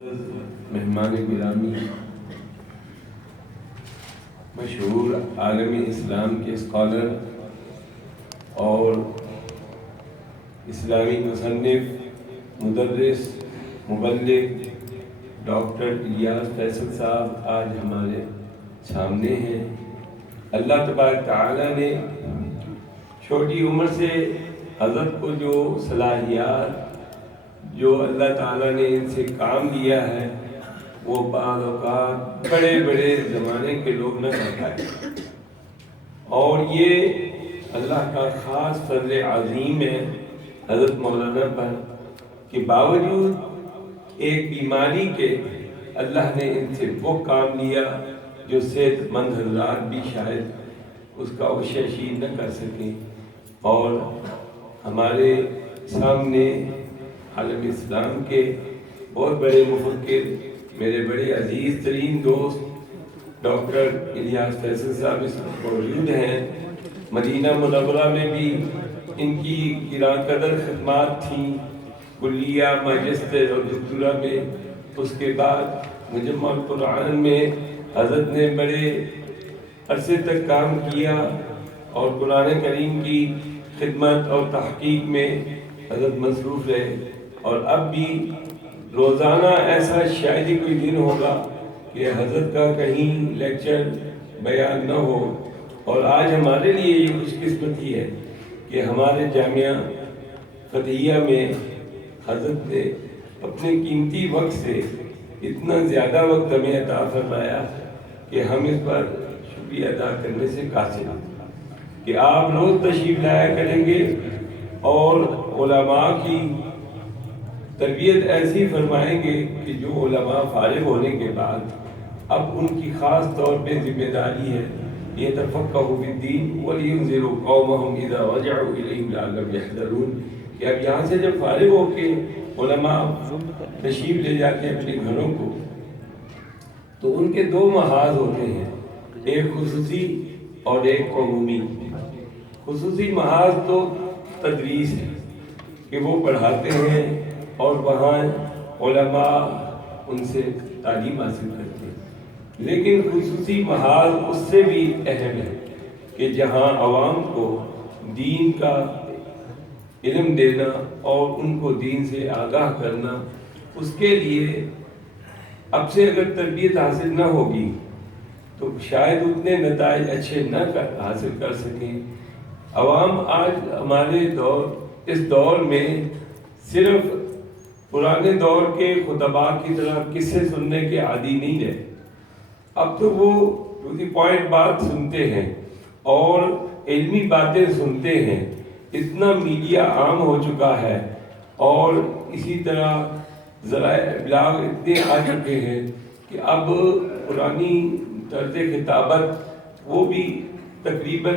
مہمان گرامی، مشہور عالمی اسلام کے اسکالر اور اسلامی مصنف، مدرس، مبلغ ڈاکٹر الیاس فیصل صاحب آج ہمارے سامنے ہیں۔ اللہ تبارک تعالیٰ نے چھوٹی عمر سے حضرت کو جو صلاحیات جو اللہ تعالیٰ نے ان سے کام لیا ہے وہ بعض اوقات بڑے بڑے زمانے کے لوگ نہ کر پائے، اور یہ اللہ کا خاص فضل عظیم ہے حضرت مولانا پر کہ باوجود ایک بیماری کے اللہ نے ان سے وہ کام لیا جو صحت مند حضرات بھی شاید اس کا عشاشی نہ کر سکیں۔ اور ہمارے سامنے عالم اسلام کے بہت بڑے مفکر، میرے بڑے عزیز ترین دوست ڈاکٹر الیاس فیصل صاحب اس وقت موجود ہیں۔ مدینہ منورہ میں بھی ان کی گراں قدر خدمات تھیں، کلیہ، ماجسٹر اور دکتورہ میں۔ اس کے بعد مجمع القرآن میں حضرت نے بڑے عرصے تک کام کیا اور قرآن کریم کی خدمت اور تحقیق میں حضرت مصروف رہے، اور اب بھی روزانہ ایسا شاید ہی کوئی دن ہوگا کہ حضرت کا کہیں لیکچر بیان نہ ہو۔ اور آج ہمارے لیے یہ خوش قسمتی ہے کہ ہمارے جامعہ فتحیہ میں حضرت نے اپنے قیمتی وقت سے اتنا زیادہ وقت ہمیں عطا فرمایا کہ ہم اس پر شکریہ ادا کرنے سے قاصر ہیں کہ آپ روز تشریف لایا کریں گے اور علماء کی تربیت ایسی فرمائیں گے کہ جو علماء فارغ ہونے کے بعد اب ان کی خاص طور پہ ذمہ داری ہے یتفقہوا فی الدین ولینذروا قومہم اذا رجعوا الیہم لعلہم یحذرون، کہ اب یہاں سے جب فارغ ہو کے علماء تشریف لے جاتے ہیں اپنے گھروں کو تو ان کے دو محاذ ہوتے ہیں، ایک خصوصی اور ایک عمومی۔ خصوصی محاذ تو تدریس ہے کہ وہ پڑھاتے ہیں اور وہاں علماء ان سے تعلیم حاصل کرتے ہیں، لیکن خصوصی محاذ اس سے بھی اہم ہے کہ جہاں عوام کو دین کا علم دینا اور ان کو دین سے آگاہ کرنا، اس کے لیے اب سے اگر تربیت حاصل نہ ہوگی تو شاید اتنے نتائج اچھے نہ حاصل کر سکیں۔ عوام آج ہمارے اس دور میں صرف پرانے دور کے خطباء کی طرح قصے سننے کے عادی نہیں رہے، اب تو وہ ٹو دی پوائنٹ بات سنتے ہیں اور علمی باتیں سنتے ہیں۔ اتنا میڈیا عام ہو چکا ہے اور اسی طرح ذرائع ابلاغ اتنے آ چکے ہیں کہ اب پرانی طرز خطابت وہ بھی تقریباً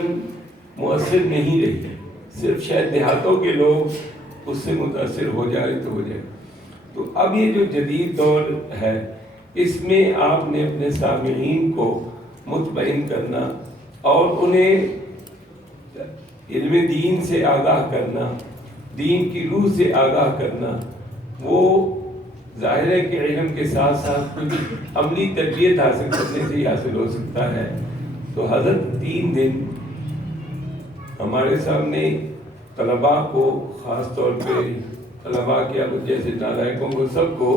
مؤثر نہیں رہی، صرف شاید دیہاتوں کے لوگ اس سے متاثر ہو جائے تو ہو جائے۔ تو اب یہ جو جدید دور ہے اس میں آپ نے اپنے سامعین کو مطمئن کرنا اور انہیں علم دین سے آگاہ کرنا، دین کی روح سے آگاہ کرنا، وہ ظاہر ہے کہ علم کے ساتھ ساتھ کچھ عملی تربیت حاصل کرنے سے ہی حاصل ہو سکتا ہے۔ تو حضرت 3 دن ہمارے سامنے طلباء کو، خاص طور پہ طلباء کے اب جیسے نالائقوں کو، سب کو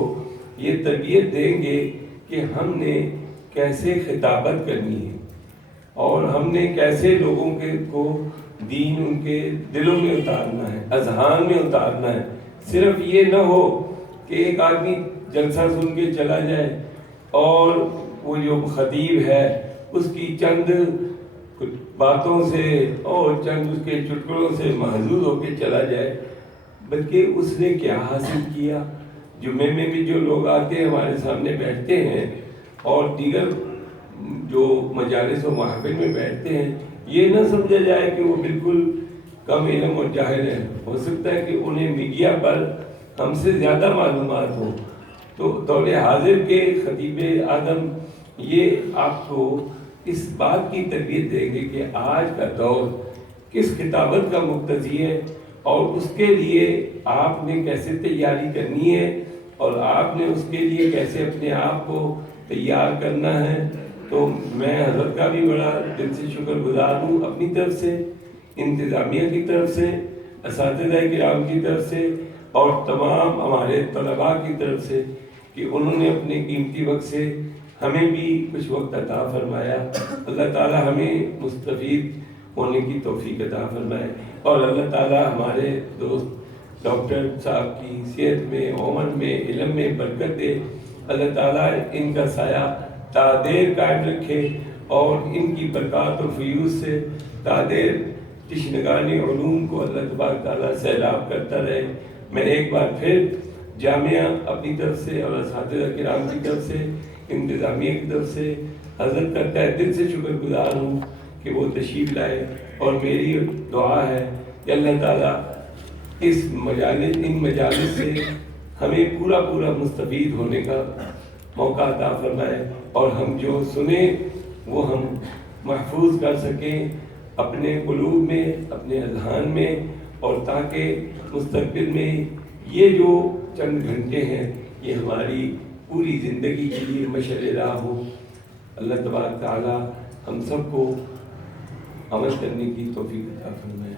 یہ تربیت دیں گے کہ ہم نے کیسے خطابت کرنی ہے اور ہم نے کیسے لوگوں کو دین ان کے دلوں میں اتارنا ہے، اذہان میں اتارنا ہے۔ صرف یہ نہ ہو کہ ایک آدمی جلسہ سن کے چلا جائے اور وہ جو خطیب ہے اس کی چند باتوں سے اور چند اس کے چٹکلوں سے محظوظ ہو کے چلا جائے، بلکہ اس نے کیا حاصل کیا۔ جمعے میں بھی جو لوگ آتے ہیں ہمارے سامنے بیٹھتے ہیں اور دیگر جو مجالس و محفل میں بیٹھتے ہیں، یہ نہ سمجھا جائے کہ وہ بالکل کم علم اور جاہل ہیں۔ ہو سکتا ہے کہ انہیں میڈیا پر ہم سے زیادہ معلومات ہوں۔ تو دور حاضر کے خطیب اعظم یہ آپ کو اس بات کی تربیت دیں گے کہ آج کا دور کس خطابت کا مقتضی ہے اور اس کے لیے آپ نے کیسے تیاری کرنی ہے اور آپ نے اس کے لیے کیسے اپنے آپ کو تیار کرنا ہے، تو میں حضرت کا بھی بڑا دل سے شکر گزار ہوں، اپنی طرف سے، انتظامیہ کی طرف سے، اساتذہ کرام کی طرف سے، اور تمام ہمارے طلباء کی طرف سے، کہ انہوں نے اپنے قیمتی وقت سے ہمیں بھی کچھ وقت عطا فرمایا۔ اللہ تعالی ہمیں مستفید ہونے کی توفیق عطا فرمائے، اور اللہ تعالی ہمارے دوست ڈاکٹر صاحب کی صحت میں، عمر میں، علم میں برکت دے۔ اللہ تعالیٰ ان کا سایہ تا دیر قائم رکھے، اور ان کی برکات و فیوز سے تا دیر تشنگان علوم کو اللہ تبارک تعالیٰ سیراب کرتا رہے۔ میں ایک بار پھر جامعہ اپنی طرف سے اور اساتذہ کرام کی طرف سے، انتظامیہ کی طرف سے حضرت کا تہ دل سے شکر گزار ہوں کہ وہ تشریف لائے، اور میری دعا ہے کہ اللہ تعالیٰ ان مجالس سے ہمیں پورا مستفید ہونے کا موقع عطا فرمائے، اور ہم جو سنیں وہ ہم محفوظ کر سکیں اپنے قلوب میں، اپنے اذہان میں، اور تاکہ مستقبل میں یہ جو چند گھنٹے ہیں یہ ہماری پوری زندگی کے لیے مشعل راہ ہو۔ اللہ تبارک تعالی ہم سب کو عمل کرنے کی توفیق عطا فرمائے۔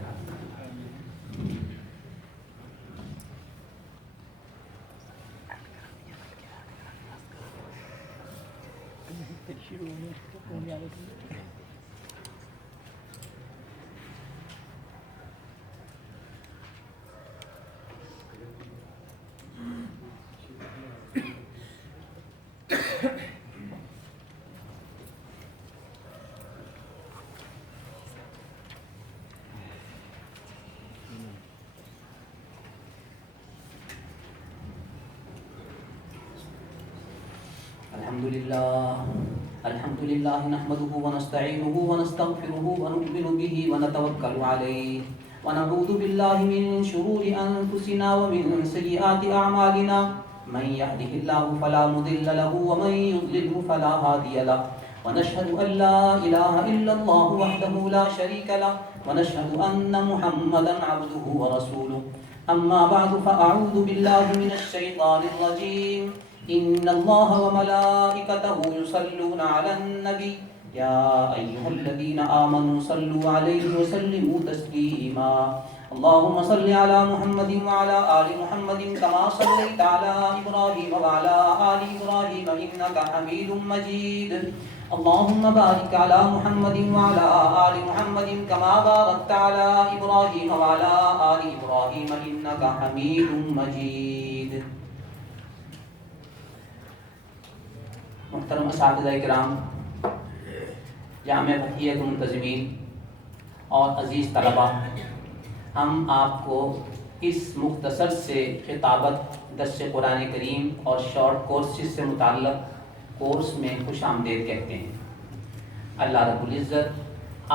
الحمد لله نحمده ونستعينه ونستغفره ونؤمن به ونتوكل عليه ونعوذ بالله من شرور أنفسنا ومن سيئات أعمالنا، من يهده الله فلا مضل له ومن يضلله فلا هادي له، ونشهد أن لا إله إلا الله وحده لا شريك له، ونشهد أن محمدا عبده ورسوله. أما بعد فأعوذ بالله من الشيطان الرجيم. إن الله وملائكته يصلون على النبي يا أيها الذين آمنوا صلوا عليه وسلموا تسليما. اللهم صل على محمد وعلى آل محمد كما صليت على إبراهيم وعلى آل إبراهيم إنك حميد مجيد. اللهم بارك على محمد وعلى آل محمد كما باركت على إبراهيم وعلى آل إبراهيم إنك حميد مجيد. محترم اساتذہ کرام، جامعہ فتحیہ کے منتظمین اور عزیز طلباء، ہم آپ کو اس مختصر سے خطابت درس قرآن کریم اور شارٹ کورسز سے متعلق کورس میں خوش آمدید کہتے ہیں۔ اللہ رب العزت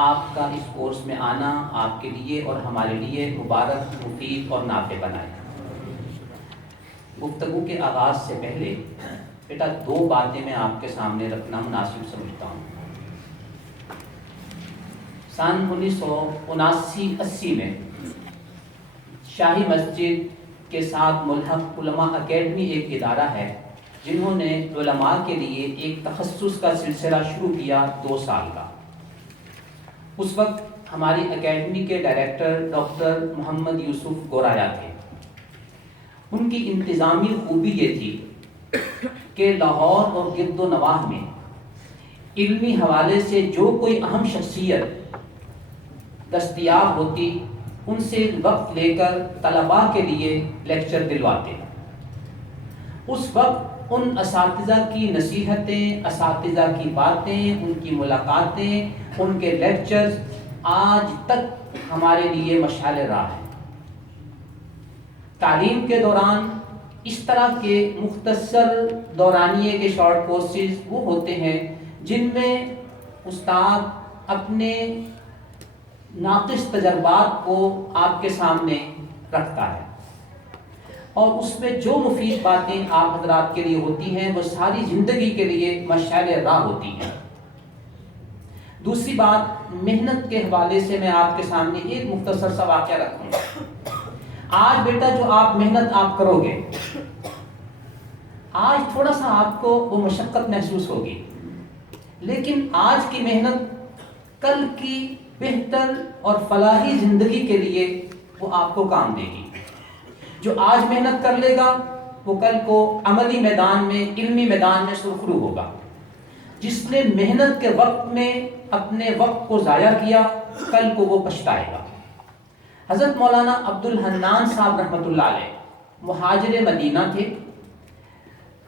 آپ کا اس کورس میں آنا آپ کے لیے اور ہمارے لیے مبارک، مفید اور نافع بنائے۔ گفتگو کے آغاز سے پہلے بیٹا دو باتیں میں آپ کے سامنے رکھنا مناسب سمجھتا ہوں۔ سن 1979-80 میں شاہی مسجد کے ساتھ ملحق علماء اکیڈمی ایک ادارہ ہے جنہوں نے علماء کے لیے ایک تخصص کا سلسلہ شروع کیا 2 سال کا۔ اس وقت ہماری اکیڈمی کے ڈائریکٹر ڈاکٹر محمد یوسف گورایا تھے۔ ان کی انتظامی خوبی یہ تھی کہ لاہور اور گرد و نواح میں علمی حوالے سے جو کوئی اہم شخصیت دستیاب ہوتی ان سے وقت لے کر طلباء کے لیے لیکچر دلواتے۔ اس وقت ان اساتذہ کی نصیحتیں، اساتذہ کی باتیں، ان کی ملاقاتیں، ان کے لیکچرز آج تک ہمارے لیے مشعل راہ ہیں۔ تعلیم کے دوران اس طرح کے مختصر دورانیے کے شارٹ کورسز وہ ہوتے ہیں جن میں استاد اپنے ناقص تجربات کو آپ کے سامنے رکھتا ہے، اور اس میں جو مفید باتیں آپ حضرات کے لیے ہوتی ہیں وہ ساری زندگی کے لیے مشعل راہ ہوتی ہیں۔ دوسری بات، محنت کے حوالے سے میں آپ کے سامنے ایک مختصر سا واقعہ رکھوں گا۔ آج بیٹا جو آپ محنت آپ کرو گے آج تھوڑا سا آپ کو وہ مشقت محسوس ہوگی، لیکن آج کی محنت کل کی بہتر اور فلاحی زندگی کے لیے وہ آپ کو کام دے گی۔ جو آج محنت کر لے گا وہ کل کو عملی میدان میں، علمی میدان میں سرخرو ہوگا۔ جس نے محنت کے وقت میں اپنے وقت کو ضائع کیا کل کو وہ پچھتائے گا۔ حضرت مولانا عبد الحنان صاحب رحمۃ اللہ علیہ مہاجر مدینہ تھے۔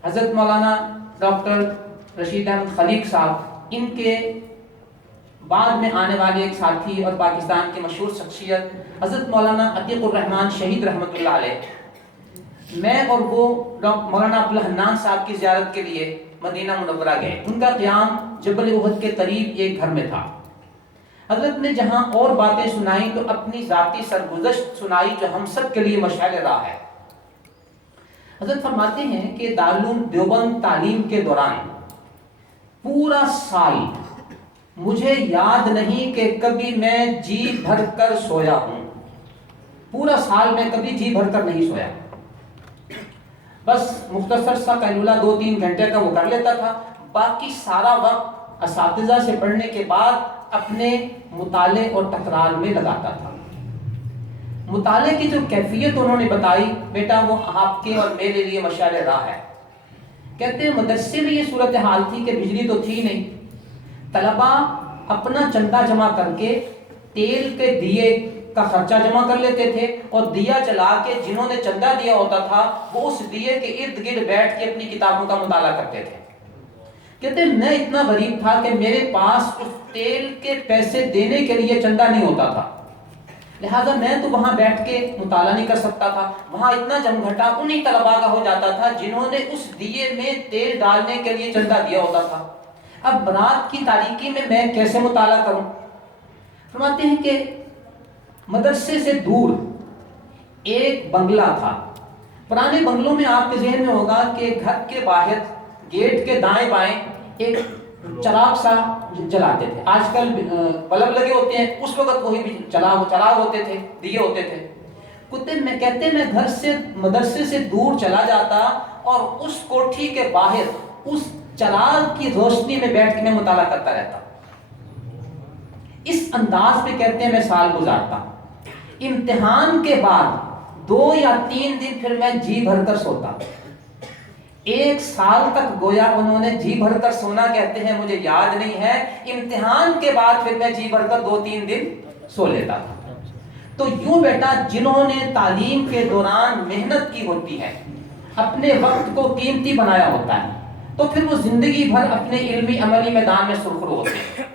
حضرت مولانا ڈاکٹر رشید احمد خلیق صاحب ان کے بعد میں آنے والے ایک ساتھی اور پاکستان کے مشہور شخصیت حضرت مولانا عتیق الرحمان شہید رحمۃ اللہ علیہ، میں اور وہ مولانا عبد الحنان صاحب کی زیارت کے لیے مدینہ منورہ گئے۔ ان کا قیام جبل احد کے قریب ایک گھر میں تھا۔ حضرت نے جہاں اور باتیں سنائیں تو اپنی ذاتی سرگزشت سنائی جو ہم سب کے لیے مشعل راہ ہے۔ حضرت فرماتے ہیں کہ دارالعلوم دیوبند تعلیم کے دوران پورا سال مجھے یاد نہیں کہ کبھی میں جی بھر کر سویا ہوں۔ پورا سال میں کبھی جی بھر کر نہیں سویا، بس مختصر سا قیلولہ 2-3 گھنٹے کا وہ کر لیتا تھا، باقی سارا وقت اساتذہ سے پڑھنے کے بعد اپنے مطالعے اور تکرار میں لگاتا تھا۔ مطالعے کی جو کیفیت انہوں نے بتائی، بیٹا وہ آپ کے اور میرے لیے مشعل راہ ہے۔ کہتے ہیں مدرسے میں یہ صورتحال تھی کہ بجلی تو تھی نہیں، طلباء اپنا چندہ جمع کر کے تیل کے دیے کا خرچہ جمع کر لیتے تھے اور دیا جلا کے جنہوں نے چندہ دیا ہوتا تھا وہ اس دیے کے ارد گرد بیٹھ کے اپنی کتابوں کا مطالعہ کرتے تھے۔ کہتے ہیں میں اتنا غریب تھا کہ میرے پاس اس تیل کے پیسے دینے کے لیے چندہ نہیں ہوتا تھا، لہذا میں تو وہاں بیٹھ کے مطالعہ نہیں کر سکتا تھا۔ وہاں اتنا جمگھٹا انہی طلباء کا ہو جاتا تھا جنہوں نے اس دیے میں تیل ڈالنے کے لیے چندہ دیا ہوتا تھا۔ اب رات کی تاریکی میں کیسے مطالعہ کروں؟ فرماتے ہیں کہ مدرسے سے دور ایک بنگلہ تھا۔ پرانے بنگلوں میں آپ کے ذہن میں ہوگا کہ گھر کے باہر گیٹ کے دائیں بائیں ایک چراغ سا جلاتے تھے، آج کل بلب لگے ہوتے ہیں، اس وقت وہی بھی چراغ ہوتے تھے، دیے ہوتے تھے۔ کہتے میں گھر سے مدرسے سے دور چلا جاتا اور اس کوٹھی کے باہر اس چراغ کی روشنی میں بیٹھ کے میں مطالعہ کرتا رہتا۔ اس انداز میں کہتے ہیں میں سال گزارتا۔ امتحان کے بعد 2 یا 3 دن پھر میں جی بھر کر سوتا۔ 1 سال تک گویا انہوں نے جی بھر کر سونا، کہتے ہیں مجھے یاد نہیں ہے۔ امتحان کے بعد پھر میں جی بھر کر 2-3 دن سو لیتا تھا۔ تو یوں بیٹا جنہوں نے تعلیم کے دوران محنت کی ہوتی ہے، اپنے وقت کو قیمتی بنایا ہوتا ہے، تو پھر وہ زندگی بھر اپنے علمی عملی میدان میں سرخرو ہوتے ہیں۔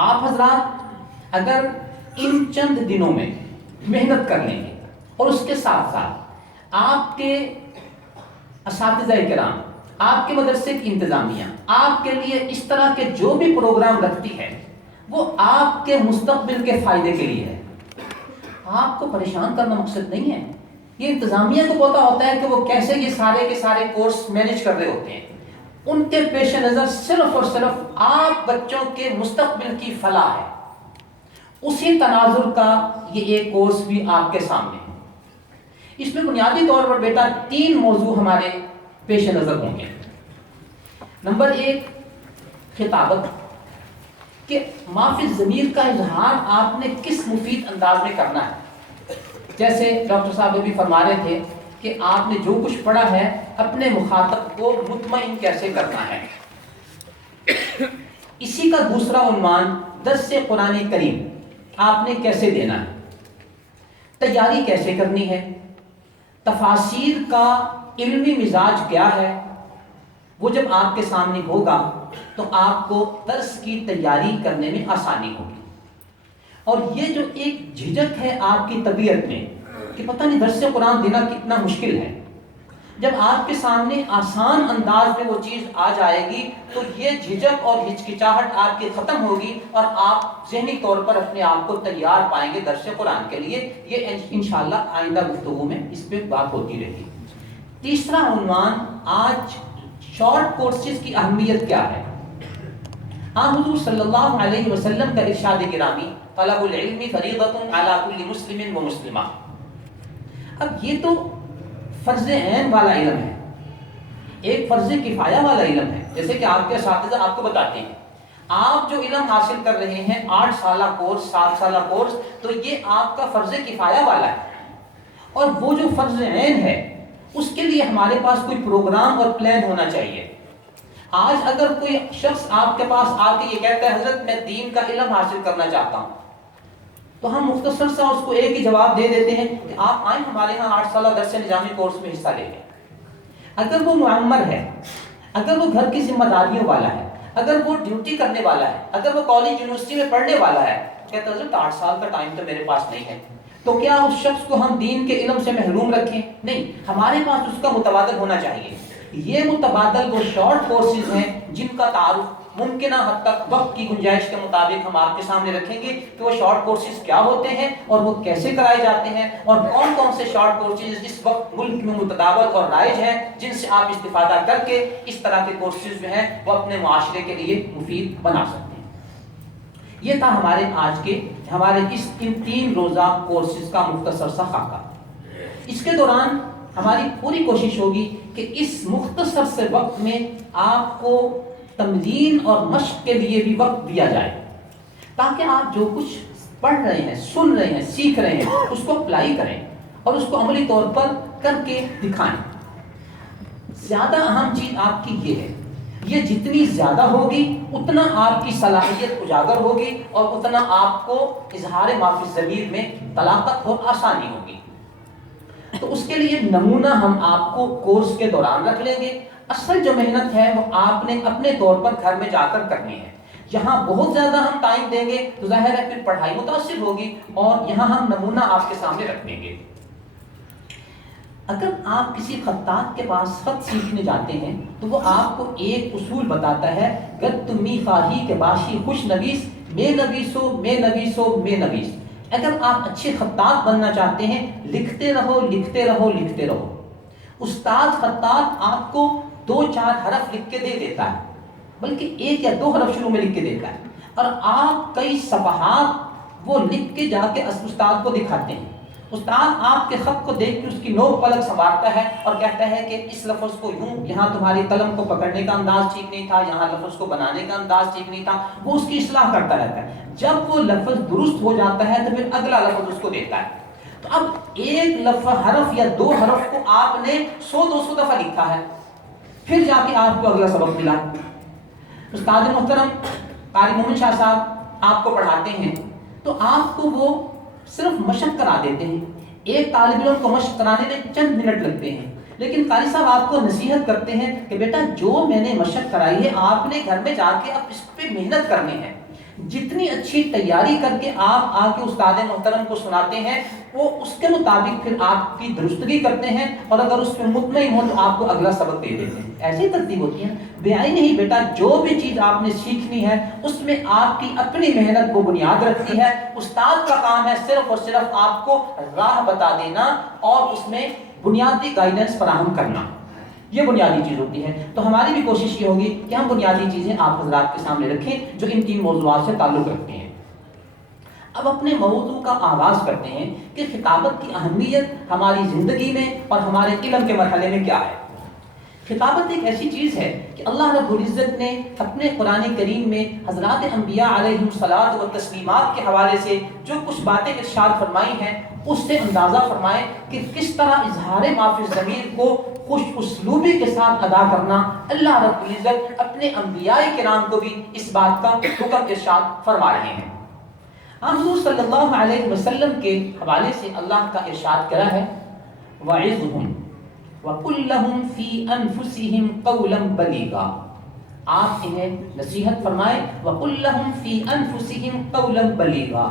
آپ حضرات اگر ان چند دنوں میں محنت کر لیں گے اور اس کے ساتھ ساتھ آپ کے اساتذہ کرام، آپ کے مدرسے کی انتظامیہ آپ کے لیے اس طرح کے جو بھی پروگرام رکھتی ہے وہ آپ کے مستقبل کے فائدے کے لیے ہے، آپ کو پریشان کرنا مقصد نہیں ہے۔ یہ انتظامیہ کو پتہ ہوتا ہے کہ وہ کیسے یہ سارے کے سارے کورس مینیج کر رہے ہوتے ہیں۔ ان کے پیش نظر صرف اور صرف آپ بچوں کے مستقبل کی فلاح ہے، اسی تناظر کا یہ ایک کورس بھی آپ کے سامنے ہے۔ اس میں بنیادی طور پر بیٹا 3 موضوع ہمارے پیش نظر ہوں گے۔ نمبر 1 خطابت، کہ معافی ضمیر کا اظہار آپ نے کس مفید انداز میں کرنا ہے۔ جیسے ڈاکٹر صاحب بھی فرما رہے تھے کہ آپ نے جو کچھ پڑھا ہے اپنے مخاطب کو مطمئن کیسے کرنا ہے۔ اسی کا دوسرا عنوان درس قرآن کریم آپ نے کیسے دینا ہے، تیاری کیسے کرنی ہے، تفاسیر کا علمی مزاج کیا ہے۔ وہ جب آپ کے سامنے ہوگا تو آپ کو درس کی تیاری کرنے میں آسانی ہوگی۔ اور یہ جو ایک جھجک ہے آپ کی طبیعت میں کہ پتہ نہیں درس قرآن دینا کتنا مشکل ہے، جب آپ کے سامنے آسان انداز میں وہ چیز آ جائے گی تو یہ جھجک اور ہچکچاہٹ آپ کی ختم ہوگی اور آپ ذہنی طور پر اپنے آپ کو تیار پائیں گے درس قرآن کے لیے۔ یہ انشاءاللہ آئندہ گفتگو میں اس پہ بات ہوتی رہے گی۔ تیسرا عنوان آج شارٹ کورسز کی اہمیت کیا ہے۔ حضور صلی اللہ علیہ وسلم کا ارشاد گرامی طلب العلم فریضۃ علی کل مسلم و مسلمہ۔ اب یہ تو فرض عین والا علم ہے، ایک فرض کفایہ والا علم ہے، جیسے کہ آپ کے اساتذہ آپ کو بتاتے ہیں آپ جو علم حاصل کر رہے ہیں 8 سالہ کورس 7 سالہ کورس، تو یہ آپ کا فرض کفایہ والا ہے، اور وہ جو فرض عین ہے اس کے لیے ہمارے پاس کوئی پروگرام اور پلان ہونا چاہیے۔ آج اگر کوئی شخص آپ کے پاس آ کے یہ کہتا ہے حضرت میں دین کا علم حاصل کرنا چاہتا ہوں، تو ہم مختصر سا اس کو ایک ہی جواب دے دیتے ہیں کہ آپ آئیں ہمارے ہاں 8 سالہ درس نظامی کورس میں حصہ لے لیں۔ اگر وہ معمر ہے، اگر وہ گھر کی ذمہ داریوں والا ہے، اگر وہ ڈیوٹی کرنے والا ہے، اگر وہ کالج یونیورسٹی میں پڑھنے والا ہے، کہتا ہے حضرت 8 سال کا ٹائم تو میرے پاس نہیں ہے، تو کیا اس شخص کو ہم دین کے علم سے محروم رکھیں؟ نہیں، ہمارے پاس اس کا متبادل ہونا چاہیے۔ یہ متبادل وہ شارٹ کورسز ہیں جن کا تعارف ممکنہ حد تک وقت کی گنجائش کے مطابق ہم آپ کے سامنے رکھیں گے کہ وہ شارٹ کورسز کیا ہوتے ہیں اور وہ کیسے کرائے جاتے ہیں، اور کون کون سے شارٹ کورسز اس وقت ملک میں متداول اور رائج ہیں جن سے آپ استفادہ کر کے اس طرح کے کورسز جو ہیں وہ اپنے معاشرے کے لیے مفید بنا سکتے ہیں۔ یہ تھا ہمارے ان 3 روزہ کورسز کا مختصر سا خاکہ۔ اس کے دوران ہماری پوری کوشش ہوگی کہ اس مختصر سے وقت میں آپ کو تمرین اور مشق کے لیے بھی وقت دیا جائے، تاکہ آپ جو کچھ پڑھ رہے ہیں، سن رہے ہیں، سیکھ رہے ہیں، اس کو اپلائی کریں اور اس کو عملی طور پر کر کے دکھائیں۔ زیادہ اہم چیز آپ کی یہ ہے، یہ جتنی زیادہ ہوگی اتنا آپ کی صلاحیت اجاگر ہوگی اور اتنا آپ کو اظہار ما فی الضمیر میں طلاقت اور آسانی ہوگی۔ تو اس کے لیے نمونہ ہم آپ کو کورس کے دوران رکھ لیں گے، اصل جو محنت ہے وہ آپ نے اپنے طور پر گھر میں جا کر کرنی ہے۔ یہاں بہت زیادہ ہم ٹائم دیں گے تو ظاہر ہے پھر پڑھائی متاثر ہوگی، اور یہاں ہم نمونہ آپ کے سامنے رکھ دیں گے۔ اگر آپ کسی خطاط کے پاس خط سیکھنے جاتے ہیں تو وہ آپ کو ایک اصول بتاتا ہے، گر تمی خواہی کے باشی خوش نویس میں نویسو میں نویسو میں نویس۔ اگر آپ اچھے خطاط بننا چاہتے ہیں، لکھتے رہو لکھتے رہو لکھتے رہو۔ استاد خطاط آپ کو 2-4 حرف لکھ کے دے دیتا ہے، بلکہ 1 یا 2 حرف شروع میں لکھ کے دیتا ہے، اور آپ کئی صفحات وہ لکھ کے جا کے استاد کو دکھاتے ہیں۔ استاد آپ کے خط کو دیکھ کے اس کی نوک پلک سنوارتا ہے اور کہتا ہے کہ اس لفظ کو یوں، یہاں تمہاری قلم کو پکڑنے کا انداز ٹھیک نہیں تھا، یہاں لفظ کو بنانے کا انداز ٹھیک نہیں تھا، وہ اس کی اصلاح کرتا رہتا ہے۔ جب وہ لفظ درست ہو جاتا ہے تو پھر اگلا لفظ اس کو دیتا ہے۔ تو اب ایک لفظ حرف یا 2 حرف کو آپ نے 100-200 دفعہ لکھا ہے، پھر جا کے آپ کو اگلا سبق ملا۔ استاد محترم قاری مومن شاہ صاحب آپ کو پڑھاتے ہیں تو آپ کو وہ صرف مشق کرا دیتے ہیں، ایک طالب علم کو مشق کرانے میں چند منٹ لگتے ہیں، لیکن قاری صاحب آپ کو نصیحت کرتے ہیں کہ بیٹا جو میں نے مشق کرائی ہے آپ نے گھر میں جا کے اب اس پہ محنت کرنی ہے۔ جتنی اچھی تیاری کر کے آپ آ کے استاد محترم کو سناتے ہیں، وہ اس کے مطابق پھر آپ کی درستگی کرتے ہیں، اور اگر اس میں مطمئن ہو تو آپ کو اگلا سبق دے دیتے ہیں۔ ایسی ترتیب ہوتی ہے۔ بیائی نہیں بیٹا، جو بھی چیز آپ نے سیکھنی ہے اس میں آپ کی اپنی محنت کو بنیاد رکھتی ہے۔ استاد کا کام ہے صرف اور صرف آپ کو راہ بتا دینا اور اس میں بنیادی گائیڈنس فراہم کرنا، یہ بنیادی چیز ہوتی ہے۔ تو ہماری بھی کوشش یہ ہوگی کہ ہم بنیادی چیزیں آپ حضرات کے سامنے رکھیں جو ان 3 موضوعات سے تعلق رکھتے ہیں۔ اب اپنے موضوع کا آغاز کرتے ہیں کہ خطابت کی اہمیت ہماری زندگی میں اور ہمارے علم کے مرحلے میں کیا ہے۔ خطابت ایک ایسی چیز ہے کہ اللہ رب العزت نے اپنے قرآن کریم میں حضرات انبیاء علیہم الصلاۃ و تسلیمات کے حوالے سے جو کچھ باتیں ارشاد فرمائی ہیں اس سے اندازہ فرمائیں کہ کس طرح اظہار ما فی الضمیر کو خوش اسلوبی کے ساتھ ادا کرنا اللہ رب العزت اپنے انبیاء کرام کو بھی اس بات کا حکم ارشاد فرما رہے ہیں۔ حضور صلی اللہ علیہ وسلم کے حوالے سے اللہ کا ارشاد کرا ہے، وَعِظْهُمْ وَقُلْ لَهُمْ فِي أَنفُسِهِمْ قَوْلًا بَلِيغًا، آپ انہیں نصیحت فرمائیں، وَقُلْ لَهُمْ فِي أَنفُسِهِمْ قَوْلًا بَلِيغًا،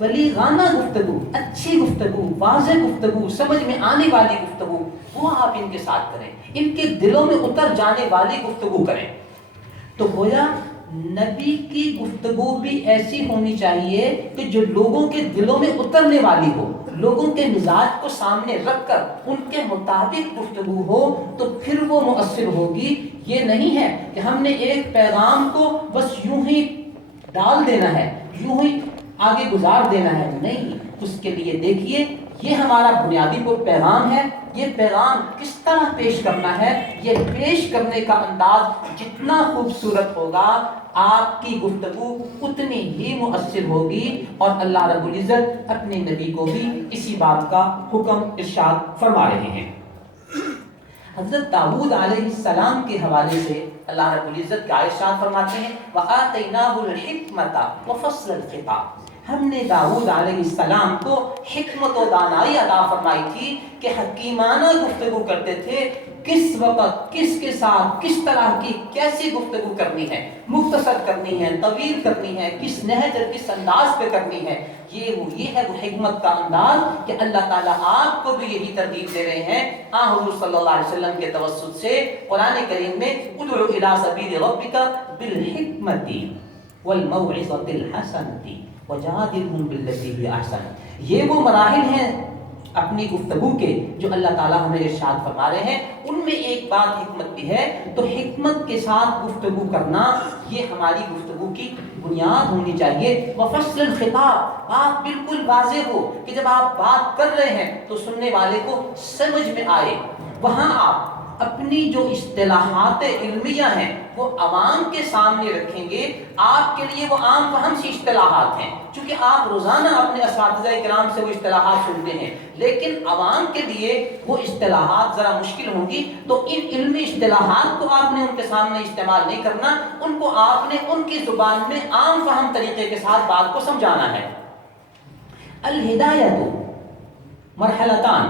بلیغانہ گفتگو، اچھی گفتگو، واضح گفتگو، سمجھ میں آنے والی گفتگو، وہ آپ ان کے ساتھ کریں، ان کے دلوں میں اتر جانے والی گفتگو کریں۔ تو گویا نبی کی گفتگو بھی ایسی ہونی چاہیے کہ جو لوگوں کے دلوں میں اترنے والی ہو، لوگوں کے مزاج کو سامنے رکھ کر ان کے مطابق گفتگو ہو، تو پھر وہ مؤثر ہوگی۔ یہ نہیں ہے کہ ہم نے ایک پیغام کو بس یوں ہی ڈال دینا ہے، یوں ہی آگے گزار دینا ہے، نہیں، اس کے لیے دیکھیے یہ ہمارا بنیادی پیغام ہے. یہ پیغام کس طرح پیش کرنا ہے، یہ پیش کرنے کا انداز جتنا خوبصورت ہوگا آپ کی گفتگو اتنی ہی مؤثر ہوگی. اور اللہ رب العزت اپنے نبی کو بھی اسی بات کا حکم ارشاد فرما رہے ہیں. حضرت داؤد علیہ السلام کے حوالے سے اللہ رب العزت کا ارشاد فرماتے ہیں وَآتَيْنَاهُ الْحِكْمَةَ وَفَصْلَ الْخِطَابِ. ہم نے داؤد علیہ السلام کو حکمت و دانائی عطا فرمائی تھی کہ حکیمانہ گفتگو کرتے تھے. کس وقت کس کے ساتھ کس طرح کی کیسی گفتگو کرنی ہے، مختصر کرنی ہے، طویل کرنی ہے، کس نہج اور کس انداز پہ کرنی ہے. یہ ہے وہ حکمت کا انداز کہ اللہ تعالیٰ آپ کو بھی یہی ترغیب دے رہے ہیں حضور صلی اللہ علیہ وسلم کے توسط سے. قرآن کریم میں ادعو الی سبیل ربک بالحکمت والموعظۃ الحسنۃ وجادلہم باللتی ہی احسن. یہ وہ مراحل ہیں اپنی گفتگو کے جو اللہ تعالیٰ ہمیں ارشاد فرما رہے ہیں. ان میں ایک بات حکمت بھی ہے. تو حکمت کے ساتھ گفتگو کرنا یہ ہماری گفتگو کی بنیاد ہونی چاہیے. وفصل الخطاب، بات بالکل واضح ہو کہ جب آپ بات کر رہے ہیں تو سننے والے کو سمجھ میں آئے. وہاں آپ اپنی جو اصطلاحات علمیہ ہیں وہ عوام کے سامنے رکھیں گے. آپ کے لیے وہ عام فہم سی اصطلاحات ہیں چونکہ آپ روزانہ اپنے اساتذہ کرام سے وہ اصطلاحات سنتے ہیں، لیکن عوام کے لیے وہ اصطلاحات ذرا مشکل ہوں گی. تو ان علمی اصطلاحات کو آپ نے ان کے سامنے استعمال نہیں کرنا، ان کو آپ نے ان کی زبان میں عام فہم طریقے کے ساتھ بات کو سمجھانا ہے. الہدایت مرحلتان،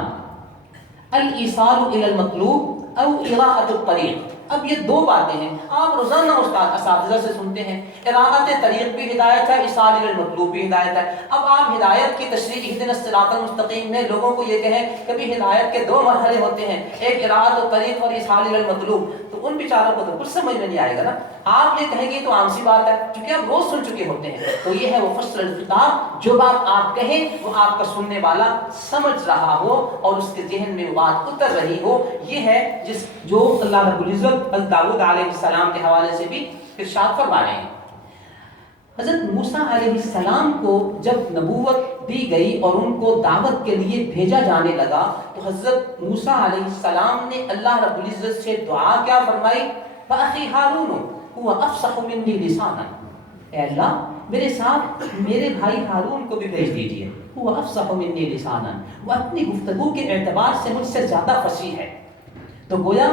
الایصال الی المطلوب او اراءۃ الطریق. اب یہ دو باتیں ہیں آپ روزانہ استاد اساتذہ سے سنتے ہیں. اراءۃ طریق بھی ہدایت ہے، ایصال الی المطلوب بھی ہدایت ہے. اب آپ ہدایت کی تشریح اہدنا الصراط المستقیم میں لوگوں کو یہ کہیں کہ بھی ہدایت کے دو مرحلے ہوتے ہیں، ایک اراءۃ الطریق اور ایصال الی المطلوب، تو ان بیچاروں کو تو کچھ سمجھ میں نہیں آئے گا نا. آپ یہ کہیں گے تو عام سی بات ہے کیونکہ آپ روز سن چکے ہوتے ہیں. تو یہ ہے وہ فصل الخطاب، جو بات آپ کہیں وہ آپ کا سننے والا سمجھ رہا ہو اور اس کے ذہن میں وہ بات اتر رہی ہو. یہ ہے جو اللہ رب العزت داؤد علیہ السلام کے حوالے سے بھی ارشاد فرما رہے ہیں. حضرت موسیٰ علیہ السلام کو جب نبوت دی گئی اور ان کو دعوت کے لیے بھیجا جانے لگا تو حضرت موسیٰ علیہ السلام نے اللہ رب العزت سے دعا کیا فرمائی؟ فَأَخِي هَارُونُ هُوَ أَفْصَحُ مِنِّي لِسَانًا. اے اللہ میرے ساتھ میرے بھائی ہارون کو بھی بھیج دیجیے. هُوَ أَفْصَحُ مِنِّي لِسَانًا، وہ اپنی گفتگو کے اعتبار سے مجھ سے زیادہ فصیح ہے. تو گویا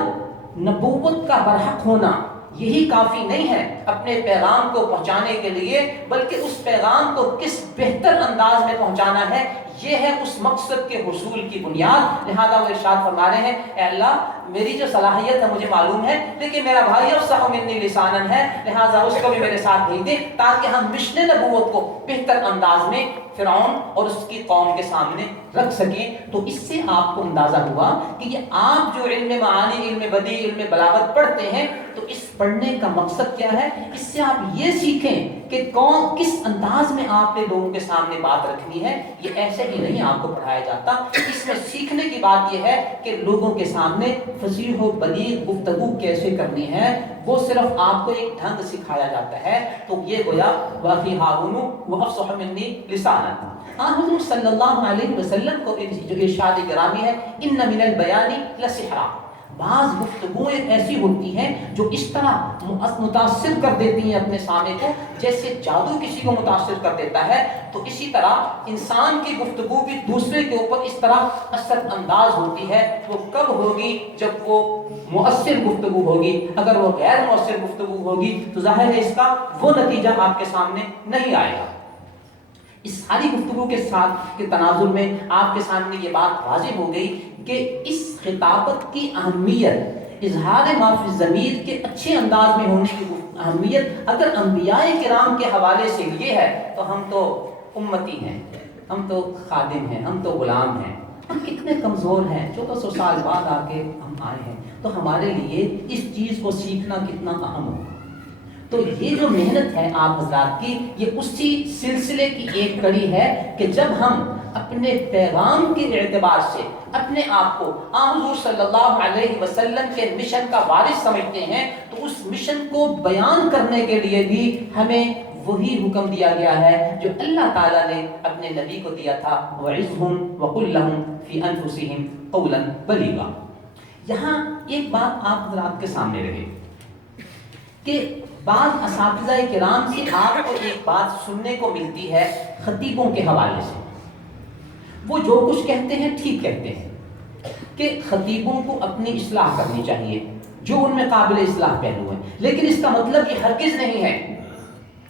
نبوت کا برحق ہونا یہی کافی نہیں ہے اپنے پیغام کو پہنچانے کے لیے، بلکہ اس پیغام کو کس بہتر انداز میں پہنچانا ہے یہ ہے اس مقصد کے حصول کی بنیاد. لہذا وہ ارشاد فرما رہے ہیں اے اللہ میری جو صلاحیت ہے مجھے معلوم ہے، لیکن میرا بھائی افصح منی لسانا ہے، لہذا اس کو بھی میرے ساتھ بھیج دیں تاکہ ہم مشن نبوت کو بہتر انداز میں فرعون اور اس کی قوم کے سامنے رکھ سکیں. تو اس سے آپ کو اندازہ ہوا کہ یہ آپ جو علم معانی، علم بدیع، علم بلاغت پڑھتے ہیں تو اس پڑھنے کا مقصد کیا ہے؟ اس سے آپ یہ سیکھیں کہ کون کس انداز میں آپ نے لوگوں کے سامنے بات رکھنی ہے. یہ ایسے ہی نہیں آپ کو پڑھایا جاتا. اس میں سیکھنے کی بات یہ ہے کہ لوگوں کے سامنے فصیح و بلیغ گفتگو کیسے کرنی ہے، وہ صرف آپ کو ایک ڈھنگ سکھایا جاتا ہے. تو یہ گویا وَأَخِي هَارُونُ وَأَفْصَحُ مِنِّي لِسَانًا. حضور صلی اللہ علیہ وسلم کو جو ارشاد گرامی ہے ان من البیان لسحرا، بعض گفتگویں ایسی ہوتی ہیں جو اس طرح متاثر کر دیتی ہیں اپنے سامع کو جیسے جادو کسی کو متاثر کر دیتا ہے. تو اسی طرح انسان کی گفتگو بھی دوسرے کے اوپر اس طرح اثر انداز ہوتی ہے. وہ کب ہوگی؟ جب وہ مؤثر گفتگو ہوگی. اگر وہ غیر مؤثر گفتگو ہوگی تو ظاہر ہے اس کا وہ نتیجہ آپ کے سامنے نہیں آئے گا. اس ساری گفتگو کے ساتھ کے تناظر میں آپ کے سامنے یہ بات واضح ہو گئی کہ اس خطابت کی اہمیت، اظہار ما فی الضمیر کے اچھے انداز میں ہونے کی اہمیت اگر انبیاء کرام کے حوالے سے یہ ہے تو ہم تو امتی ہیں، ہم تو خادم ہیں، ہم تو غلام ہیں، ہم کتنے کمزور ہیں. 1400 سال بعد آ کے ہم آئے ہیں تو ہمارے لیے اس چیز کو سیکھنا کتنا اہم ہو. تو یہ جو محنت ہے آپ حضرات کی، یہ اسی سلسلے کی ایک کڑی ہے کہ جب ہم اپنے پیغام کے اعتبار سے اپنے آپ کو حضور صلی اللہ علیہ وسلم کے مشن کا وارث سمجھتے ہیں تو اس مشن کو بیان کرنے کے لیے بھی ہمیں وہی حکم دیا گیا ہے جو اللہ تعالیٰ نے اپنے نبی کو دیا تھا، وَعِظْهُمْ وَقُلْ لَهُمْ فِي أَنفُسِهِمْ قَوْلًا بَلِيغًا۔ یہاں ایک بات آپ حضرات کے سامنے رہے کہ بعض اساتذہ کرام سے آپ کو ایک بات سننے کو ملتی ہے خطیبوں کے حوالے سے، وہ جو کچھ کہتے ہیں ٹھیک کہتے ہیں کہ خطیبوں کو اپنی اصلاح کرنی چاہیے جو ان میں قابل اصلاح پہلو ہیں، لیکن اس کا مطلب یہ ہرگز نہیں ہے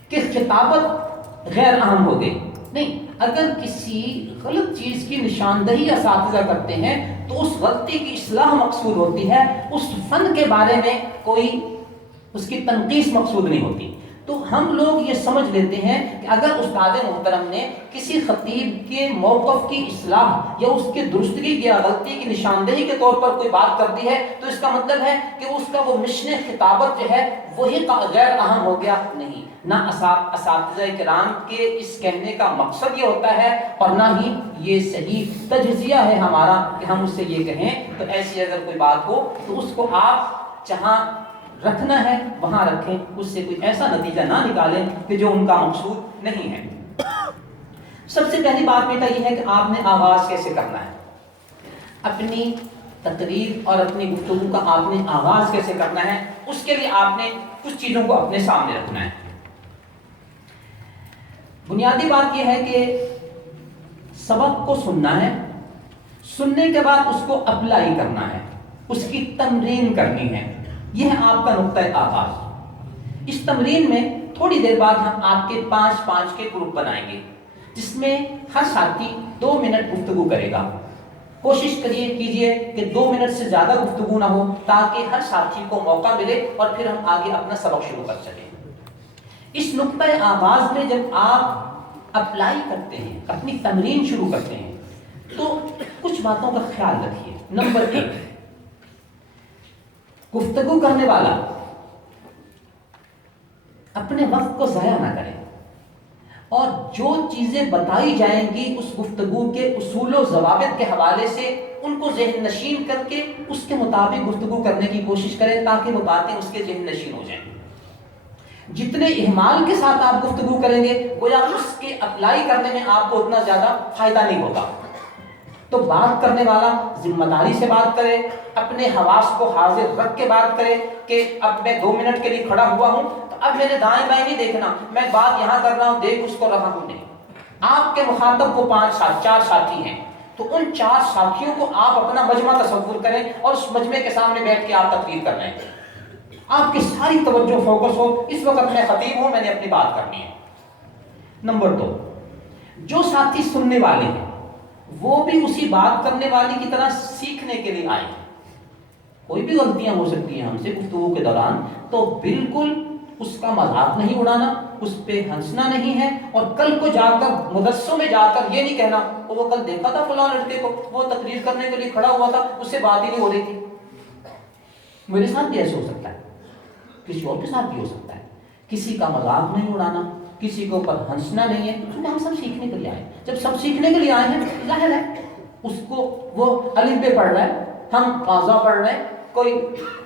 کہ خطابت غیر اہم ہو گئی۔ نہیں، اگر کسی غلط چیز کی نشاندہی اساتذہ کرتے ہیں تو اس غلطی کی اصلاح مقصود ہوتی ہے، اس فن کے بارے میں کوئی اس کی تنقیص مقصود نہیں ہوتی۔ تو ہم لوگ یہ سمجھ لیتے ہیں کہ اگر استاد محترم نے کسی خطیب کے موقف کی اصلاح یا اس کی درستگی یا غلطی کی نشاندہی کے طور پر کوئی بات کر دی ہے تو اس کا مطلب ہے کہ اس کا وہ مشن خطابت جو ہے وہی غیر اہم ہو گیا، نہیں۔ نہ اساتذہ کرام کے اس کہنے کا مقصد یہ ہوتا ہے اور نہ ہی یہ صحیح تجزیہ ہے ہمارا کہ ہم اس سے یہ کہیں۔ تو ایسی اگر کوئی بات ہو تو اس کو آپ جہاں رکھنا ہے وہاں رکھیں، اس سے کوئی ایسا نتیجہ نہ نکالیں کہ جو ان کا مقصود نہیں ہے۔ سب سے پہلی بات بیٹا یہ ہے کہ آپ نے آغاز کیسے کرنا ہے، اپنی تقریر اور اپنی گفتگو کا آپ نے آغاز کیسے کرنا ہے، اس کے لیے آپ نے کچھ چیزوں کو اپنے سامنے رکھنا ہے۔ بنیادی بات یہ ہے کہ سبق کو سننا ہے، سننے کے بعد اس کو اپلائی کرنا ہے، اس کی تمرین کرنی ہے، یہ ہے آپ کا نقطۂ آغاز۔ اس تمرین میں تھوڑی دیر بعد ہم آپ کے 5 کے گروپ بنائیں گے جس میں ہر ساتھی 2 منٹ گفتگو کرے گا۔ کوشش کیجئے کہ 2 منٹ سے زیادہ گفتگو نہ ہو تاکہ ہر ساتھی کو موقع ملے اور پھر ہم آگے اپنا سبق شروع کر سکیں۔ اس نقطۂ آغاز میں جب آپ اپلائی کرتے ہیں، اپنی تمرین شروع کرتے ہیں، تو کچھ باتوں کا خیال رکھیے۔ نمبر 1، گفتگو کرنے والا اپنے وقت کو ضائع نہ کرے اور جو چیزیں بتائی جائیں گی اس گفتگو کے اصول و ضوابط کے حوالے سے ان کو ذہن نشین کر کے اس کے مطابق گفتگو کرنے کی کوشش کریں تاکہ وہ باتیں اس کے ذہن نشین ہو جائیں۔ جتنے اہمال کے ساتھ آپ گفتگو کریں گے گویا اس کے اپلائی کرنے میں آپ کو اتنا زیادہ فائدہ نہیں ہوگا۔ تو بات کرنے والا ذمہ داری سے بات کرے، اپنے حواس کو حاضر رکھ کے بات کرے کہ اب میں 2 منٹ کے لیے کھڑا ہوا ہوں تو اب میں نے دائیں بائیں نہیں دیکھنا، میں بات یہاں کر رہا ہوں، دیکھ اس کو رہا ہوں نہیں۔ آپ کے مخاطب کو 4 ساتھی ہیں تو ان 4 ساتھیوں کو آپ اپنا مجمع تصور کریں اور اس مجمع کے سامنے بیٹھ کے آپ تقریر کر رہے ہیں، آپ کی ساری توجہ فوکس ہو، اس وقت میں خطیب ہوں، میں نے اپنی بات کرنی ہے۔ نمبر 2، جو ساتھی سننے والے ہیں وہ بھی اسی بات کرنے والی کی طرح سیکھنے کے لیے آئے۔ کوئی بھی غلطیاں ہو سکتی ہیں ہم سے گفتگو کے دوران، تو بالکل اس کا مذاق نہیں اڑانا، اس پہ ہنسنا نہیں ہے، اور کل کو جا کر مدرسوں میں جا کر یہ نہیں کہنا وہ کل دیکھا تھا فلاں لڑکے کو، وہ تقریر کرنے کے لیے کھڑا ہوا تھا، اس سے بات ہی نہیں ہو رہی تھی۔ میرے ساتھ بھی ایسے ہو سکتا ہے، کسی اور کے ساتھ بھی ہو سکتا ہے۔ کسی کا مذاق نہیں اڑانا، کسی کے اوپر ہنسنا نہیں ہے، کیونکہ ہم سب سیکھنے کے لیے آئے۔ جب سب سیکھنے کے لیے آئے ہیں ظاہر ہے اس کو وہ الف بے پڑھ رہا ہے، ہم قاضا پڑھ رہے ہیں، کوئی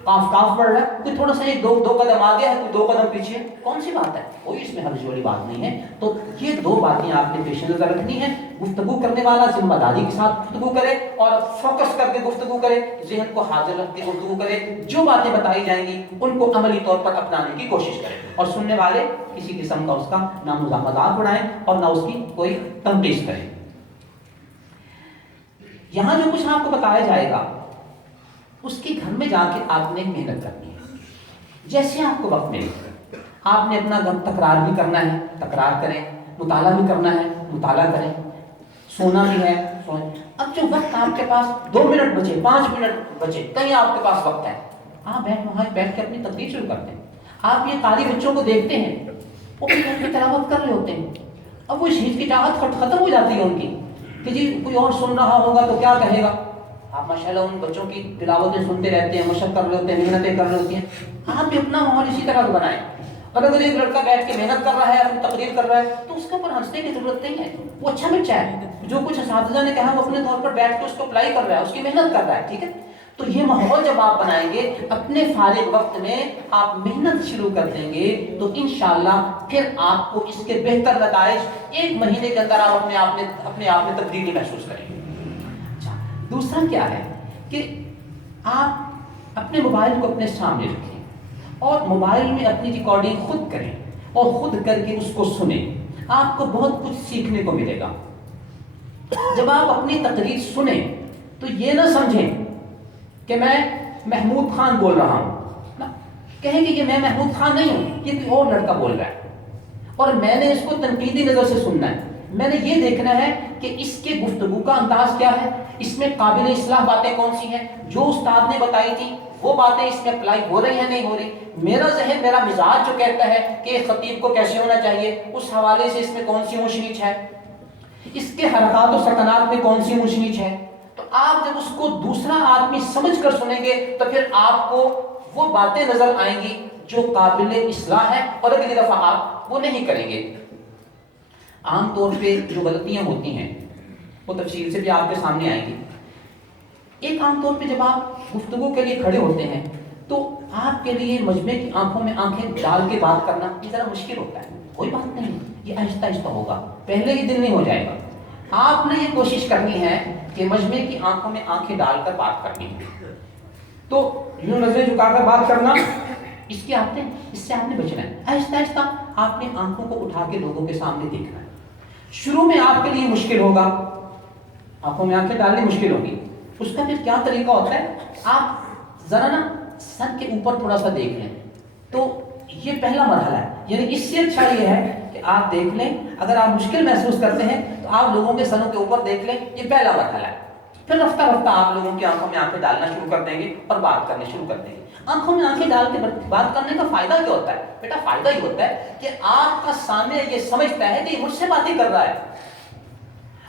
قاف پڑھ رہا ہے، کوئی تھوڑا سا ایک دو قدم آگے ہے، کوئی 2 قدم پیچھے ہے، کون سی بات ہے؟ کوئی اس میں حرج والی بات نہیں ہے۔ تو یہ 2 باتیں آپ نے پیش نظر رکھنی ہے۔ گفتگو کرنے والا ذمہ داری کے ساتھ گفتگو کرے اور فوکس کر کے گفتگو کرے، ذہن کو حاضر رکھ کے گفتگو کرے، جو باتیں بتائی جائیں گی ان کو عملی طور پر اپنانے کی کوشش کرے، اور سننے والے کسی قسم کا اس کا نہ مذاق اڑائیں اور نہ اس کی کوئی تنقید کریں۔ یہاں جو کچھ آپ کو بتایا جائے گا اس کے گھر میں جا کے آپ نے محنت کرنی ہے۔ جیسے آپ کو وقت ملے آپ نے اپنا تکرار بھی کرنا ہے، تکرار کریں، مطالعہ بھی کرنا ہے، مطالعہ کریں، سونا بھی ہے، سوئیں۔ اب جو وقت آپ کے پاس 2 منٹ بچے، 5 منٹ بچے، کہیں آپ کے پاس وقت ہے، آپ وہاں بیٹھ کے اپنی تقریر شروع کرتے ہیں۔ آپ یہ قاری بچوں کو دیکھتے ہیں وہ بیٹھ کے تلاوت کر رہے ہوتے ہیں، اب وہ اس چیز کی چاہت ختم ہو جاتی ہے ان کی کہ جی کوئی اور سن رہا ہوگا تو کیا کہے گا۔ آپ ماشاءاللہ ان بچوں کی تلاوتیں سنتے رہتے ہیں، مشق کر رہے ہوتے ہیں، محنتیں کر رہے ہوتی ہیں۔ آپ بھی اپنا ماحول اسی طرح بنائیں، اور اگر ایک لڑکا بیٹھ کے محنت کر رہا ہے، اپنی تقریر کر رہا ہے، تو اس کے اوپر ہنسنے کی ضرورت نہیں ہے، وہ اچھا بچہ ہے، جو کچھ اساتذہ نے کہا وہ اپنے طور پر بیٹھ کے اس کو اپلائی کر رہا ہے، اس کی محنت کر رہا ہے، ٹھیک ہے۔ تو یہ ماحول جب آپ بنائیں گے، اپنے فارغ وقت میں آپ محنت شروع کر دیں گے، تو انشاءاللہ پھر آپ کو اس کے بہتر نتائج 1 مہینے کے اندر آپ اپنے آپ میں تبدیلی محسوس کریں گے۔ اچھا، دوسرا کیا ہے کہ آپ اپنے موبائل کو اپنے سامنے رکھیں اور موبائل میں اپنی ریکارڈنگ خود کریں اور خود کر کے اس کو سنیں، آپ کو بہت کچھ سیکھنے کو ملے گا۔ جب آپ اپنی تقریر سنیں تو یہ نہ سمجھیں کہ میں محمود خان بول رہا ہوں، کہیں گے کہ میں محمود خان نہیں ہوں، یہ کوئی اور لڑکا بول رہا ہے اور میں نے اس کو تنقیدی نظر سے سننا ہے۔ میں نے یہ دیکھنا ہے کہ اس کے گفتگو کا انداز کیا ہے، اس میں قابل اصلاح باتیں کون سی ہیں، جو استاد نے بتائی تھی وہ باتیں اس میں اپلائی ہو رہی ہیں نہیں ہو رہی، میرا ذہن میرا مزاج جو کہتا ہے کہ ایک خطیب کو کیسے ہونا چاہیے، اس حوالے سے اس میں کون سی اونچ نیچ ہے، اس کے حرکات و سکنات میں کون سی اونچ نیچ ہے۔ تو آپ جب اس کو دوسرا آدمی سمجھ کر سنیں گے تو پھر آپ کو وہ باتیں نظر آئیں گی جو قابل اصلاح ہے، اور اگلی دفعہ آپ وہ نہیں کریں گے۔ عام طور پہ جو غلطیاں ہوتی ہیں وہ تفصیل سے بھی آپ کے سامنے آئیں گی۔ ایک عام طور پہ جب آپ گفتگو کے لیے کھڑے ہوتے ہیں تو آپ کے لیے مجمع کی آنکھوں میں آنکھیں ڈال کے بات کرنا یہ ذرا مشکل ہوتا ہے۔ کوئی بات نہیں، یہ آہستہ آہستہ ہوگا، پہلے ہی دن نہیں ہو جائے گا۔ آپ نے یہ کوشش کرنی ہے کہ مجمع کی آنکھوں میں آنکھیں ڈال کر بات کرنی ہے، تو یوں نظریں جھکا کر بات کرنا، اس سے آپ نے بچنا ہے۔ آہستہ آہستہ آپ نے آنکھوں کو اٹھا کے لوگوں کے سامنے دیکھنا ہے۔ شروع میں آپ کے لیے مشکل ہوگا، آنکھوں میں آنکھیں ڈالنی مشکل ہوگی۔ اس کا پھر کیا طریقہ ہوتا ہے، آپ ذرا نا سر کے اوپر تھوڑا سا دیکھ لیں، تو یہ پہلا مرحلہ ہے۔ یعنی اس سے اچھا یہ ہے کہ آپ دیکھ لیں، اگر آپ مشکل محسوس کرتے ہیں تو آپ لوگوں کے سروں کے اوپر دیکھ لیں، یہ پہلا مرحلہ ہے۔ پھر رفتہ رفتہ آپ لوگوں کی آنکھوں میں آنکھیں ڈالنا شروع کر دیں گے اور بات کرنے شروع کر دیں گے۔ آنکھوں میں آنکھیں ڈال کے بات کرنے کا فائدہ کیا ہوتا ہے؟ بیٹا فائدہ یہ ہوتا ہے کہ آپ کا سامنے یہ سمجھتا ہے کہ یہ مجھ سے باتیں کر رہا ہے،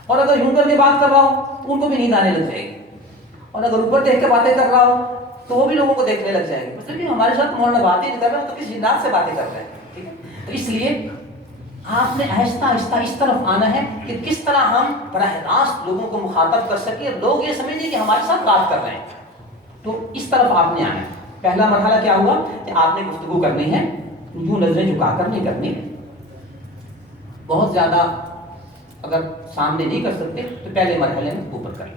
اور اگر یوں کر کے بات کر رہا ہو تو ان کو بھی نیند آنے لگ جائے گی، اور اگر اوپر دیکھ کے باتیں کر رہا ہو تو وہ بھی لوگوں کو دیکھنے لگ جائیں گے، مطلب کہ ہمارے ساتھ مولانا باتیں نہیں کر رہا تو کس جنات سے باتیں کر رہے ہیں، ٹھیک ہے؟ تو اس لیے آپ نے آہستہ آہستہ اس طرف آنا ہے کہ کس طرح ہم براہ راست لوگوں کو مخاطب کر سکیں، لوگ یہ سمجھیں کہ ہمارے ساتھ بات کر رہے ہیں، تو اس طرف آپ نے آنا ہے۔ پہلا مرحلہ کیا ہوا کہ آپ نے گفتگو کرنی ہے، یوں نظریں جھکا کر نہیں کرنی، بہت زیادہ اگر سامنے نہیں کر سکتے تو پہلے مرحلے میں اوپر کر لیں۔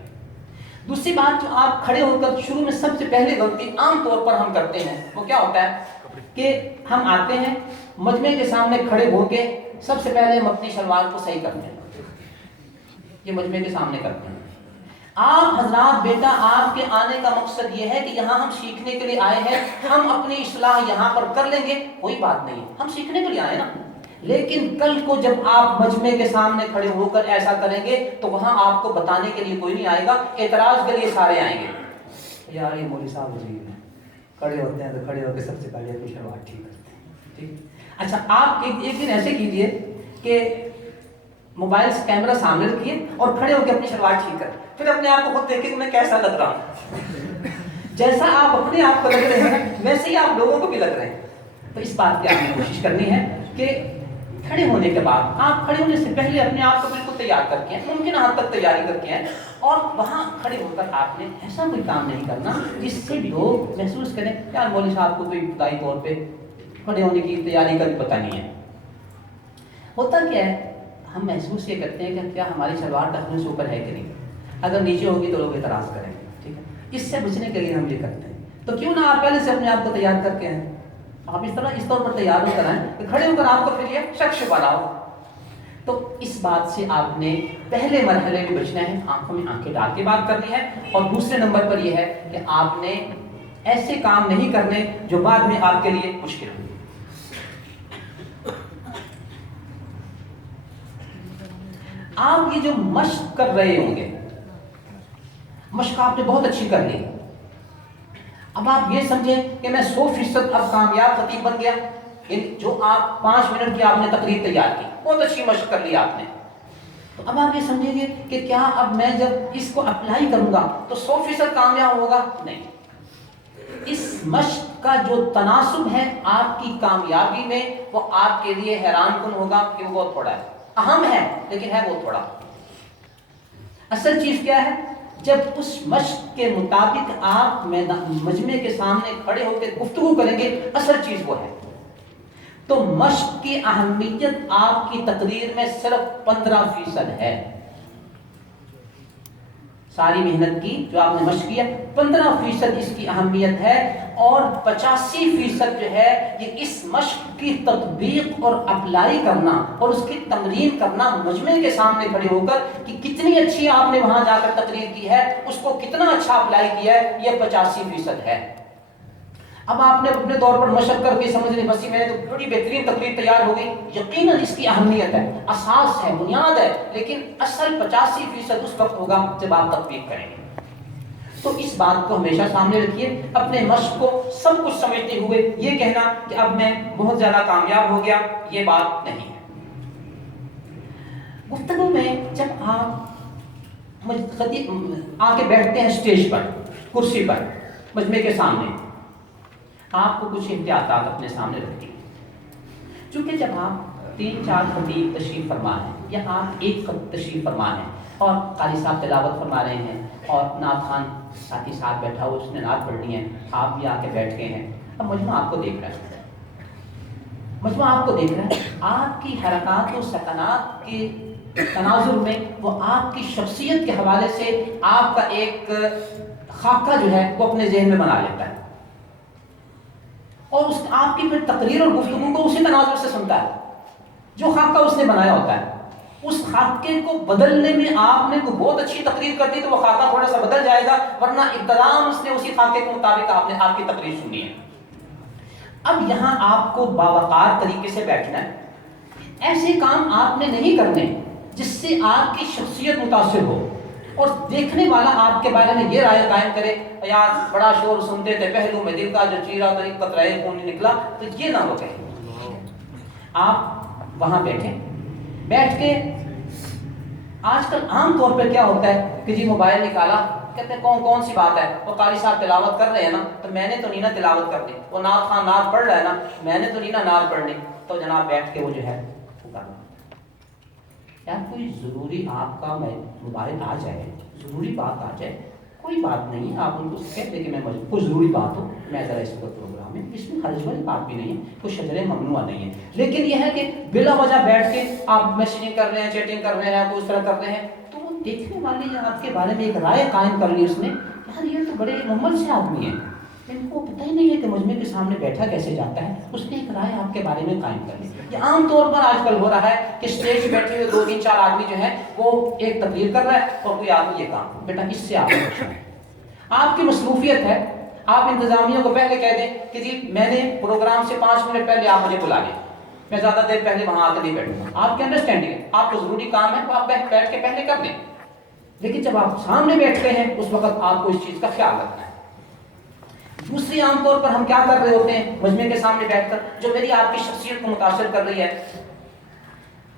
دوسری بات جو آپ کھڑے ہو کر شروع میں سب سے پہلے غلطی عام طور پر ہم کرتے ہیں وہ کیا ہوتا ہے کہ ہم آتے ہیں مجمع کے سامنے کھڑے ہو کے سب سے پہلے ہم اپنی شلوار کو صحیح کرتے ہیں، یہ مجمع کے سامنے کرتے ہیں۔ آپ حضرات بیٹا آپ کے آنے کا مقصد یہ ہے کہ یہاں ہم سیکھنے کے لیے آئے ہیں، ہم اپنی اصلاح یہاں پر کر لیں گے، کوئی بات نہیں، ہم سیکھنے کے لیے آئے نا، لیکن کل کو جب آپ مجمع کے سامنے کھڑے ہو کر ایسا کریں گے تو وہاں آپ کو بتانے کے لیے کوئی نہیں آئے گا، اعتراض کے لیے سارے آئیں گے، یار یہ مولوی صاحب عجیب ہیں، کھڑے ہوتے ہیں تو کھڑے ہو کے سب سے پہلے اپنی شلوار ٹھیک کرتے ہیں، ٹھیک۔ اچھا آپ ایک دن ایسے کیجئے کہ موبائل سے کیمرہ سامنے رکھیے اور کھڑے ہو کے اپنی شلوار ٹھیک کریں، پھر اپنے آپ کو خود دیکھیں کہ میں کیسا لگ رہا ہوں، جیسا آپ اپنے آپ کو لگ رہے ہیں ویسے ہی آپ لوگوں کو بھی لگ رہے ہیں۔ تو اس بات کی آپ نے کوشش کرنی ہے کہ کھڑے ہونے کے بعد آپ کھڑے ہونے سے پہلے اپنے آپ کو بالکل تیار کر کے ممکن حد تک تیاری کر کے اور وہاں کھڑے ہو کر آپ نے ایسا کوئی کام نہیں کرنا جس سے لوگ محسوس کریں یار مولوی صاحب کو کوئی ابتدائی طور پہ کھڑے ہونے کی تیاری کا بھی پتہ نہیں ہے۔ ہوتا کیا ہے، ہم محسوس یہ کرتے ہیں کہ کیا ہماری شلوار ڈھکنے سے اوپر ہے کہ نہیں، اگر نیچے ہوگی تو لوگ اعتراض کریں گے، ٹھیک ہے، اس سے بچنے کے لیے ہم یہ کرتے ہیں۔ تو کیوں نہ آپ پہلے سے اپنے آپ کو تیار کر کے آئیں، آپ اس طور پر تیار ہو کر آئیں کہ کھڑے ہو کر آپ کو پھر یہ شک شبہ نہ ہو۔ تو اس بات سے آپ نے پہلے مرحلے میں بچنا ہے، آنکھوں میں آنکھیں ڈال کے بات کرنی ہے، اور دوسرے نمبر پر یہ ہے کہ آپ نے ایسے کام نہیں کرنے جو بعد میں آپ کے لیے مشکل ہو۔ آپ یہ جو مشق کر رہے ہوں گے، مشق آپ نے بہت اچھی کر لی، اب آپ یہ سمجھیں کہ میں 100% اب کامیاب خطیب بن گیا، جو آپ 5 منٹ کی آپ نے تقریر تیار کی، بہت اچھی مشق کر لی آپ نے، تو اب آپ یہ سمجھیں گے کہ کیا اب میں جب اس کو اپلائی کروں گا تو 100% کامیاب ہوگا؟ نہیں، اس مشق کا جو تناسب ہے آپ کی کامیابی میں وہ آپ کے لیے حیران کن ہوگا کہ وہ بہت تھوڑا ہے، اہم ہے لیکن ہے بہت تھوڑا۔ اصل چیز کیا ہے؟ جب اس مشق کے مطابق آپ مجمع کے سامنے کھڑے ہو کے گفتگو کریں گے، اصل چیز وہ ہے۔ تو مشق کی اہمیت آپ کی تقریر میں صرف 15% ہے۔ ساری محنت کی جو آپ نے مشق کیا، 15% اس کی اہمیت ہے، اور 85% جو ہے یہ اس مشق کی تطبیق اور اپلائی کرنا اور اس کی تمرین کرنا مجمع کے سامنے کھڑے ہو کر کہ کتنی اچھی آپ نے وہاں جا کر تقریر کی ہے، اس کو کتنا اچھا اپلائی کیا ہے، یہ 85% ہے۔ اب آپ نے اپنے طور پر مشق کر کے سمجھ لیں بس میں نے تو بڑی بہترین تقریر تیار ہو گئی، یقیناً اس کی اہمیت ہے، اساس ہے، بنیاد ہے، لیکن اصل 85% اس وقت ہوگا جب آپ تطبیق کریں گے۔ تو اس بات کو ہمیشہ سامنے رکھیے، اپنے مشق کو سب کچھ سمجھتے ہوئے یہ کہنا کہ اب میں بہت زیادہ کامیاب ہو گیا، یہ بات نہیں ہے۔ گفتگو میں جب آپ آ کے بیٹھتے ہیں اسٹیج پر، کرسی پر، مجمع کے سامنے، آپ کو کچھ احتیاطات اپنے سامنے رکھتی ہیں۔ چونکہ جب آپ 3-4 خطیب تشریف فرما ہیں یا آپ ایک خطیب تشریف فرما ہیں اور قاری صاحب تلاوت فرما رہے ہیں اور نعت خوان ساتھی ساتھ بیٹھا ہوا اس نے نعت پڑھنی ہے، آپ بھی آ کے بیٹھ گئے ہیں، اب مجمع آپ کو دیکھ رہا ہے، مجمع آپ کو دیکھ رہا ہے، آپ کی حرکات و سکنات کے تناظر میں وہ آپ کی شخصیت کے حوالے سے آپ کا ایک خاکہ جو ہے وہ اپنے ذہن میں بنا لیتا ہے، اور اس آپ کی پھر تقریر اور گفتگو کو اسی تناظر سے سنتا ہے جو خاکہ اس نے بنایا ہوتا ہے۔ اس خاکے کو بدلنے میں آپ نے کوئی بہت اچھی تقریر کر دی تو وہ خاکہ تھوڑا سا بدل جائے گا، ورنہ ابتداءً اس نے اسی خاکے کے مطابق آپ کی تقریر سنی ہے۔ اب یہاں آپ کو باوقار طریقے سے بیٹھنا ہے، ایسے کام آپ نے نہیں کرنے جس سے آپ کی شخصیت متاثر ہو اور دیکھنے والا آپ کے بارے میں یہ رائے قائم کرے یار بڑا شور سنتے تھے، پہلو میں دل کا جو چیرا تو ایک قطرہ خون نہیں نکلا، تو یہ نہ ہو کہیں۔ آپ وہاں بیٹھیں، بیٹھ کے آج کل عام طور پہ کیا ہوتا ہے کہ جی موبائل نکالا، کہتے ہیں کون سی بات ہے، وہ قاری صاحب تلاوت کر رہے ہیں نا تو میں نے تو نہیں نا تلاوت کرنی، وہ نعت خوان نعت پڑھ رہا ہے نا میں نے تو نہیں نا نعت پڑھنی، تو جناب بیٹھ کے وہ جو ہے وہ کرنا۔ یار کوئی ضروری آپ کا موبائل آ جائے، ضروری بات آ جائے، کوئی بات نہیں، آپ ان کو کہتے ہیں کہ میں کوئی ضروری بات ہو میں ذرا اس وقت پروگرام ہے، اس میں حرج والی بات بھی نہیں ہے، کوئی شجر ممنوع نہیں ہے، لیکن یہ ہے کہ بلا وجہ بیٹھ کے آپ میسیجنگ کر رہے ہیں، چیٹنگ کر رہے ہیں، کوئی اس طرح کر رہے ہیں، تو وہ دیکھنے والے آپ کے بارے میں ایک رائے قائم کر لی اس نے، یار یہ تو بڑے محمد سے آدمی ہیں، ان کو پتہ ہی نہیں ہے کہ مجمع کے سامنے بیٹھا کیسے جاتا ہے، اس نے ایک رائے آپ کے بارے میں قائم کر لی۔ یہ عام طور پر آج کل ہو رہا ہے کہ اسٹیج پہ بیٹھے ہوئے 2-3-4 آدمی جو ہیں وہ ایک تقریر کر رہا ہے اور کوئی آدمی یہ کام، بیٹا اس سے آپ آپ کی مصروفیت ہے، آپ انتظامیہ کو پہلے کہہ دیں کہ جی میں نے پروگرام سے 5 منٹ پہلے آپ مجھے بلا لیں، میں زیادہ دیر پہلے وہاں آ کے نہیں بیٹھوں گا، آپ کی انڈرسٹینڈنگ ہے، آپ کو ضروری کام ہے تو آپ بیٹھ کے پہلے کر لیں، لیکن جب آپ سامنے بیٹھتے ہیں اس وقت آپ کو اس چیز کا خیال رکھنا ہے۔ دوسری عام طور پر ہم کیا کر رہے ہوتے ہیں مجمع کے سامنے بیٹھ کر، جو میری آپ کی شخصیت کو متاثر کر رہی ہے،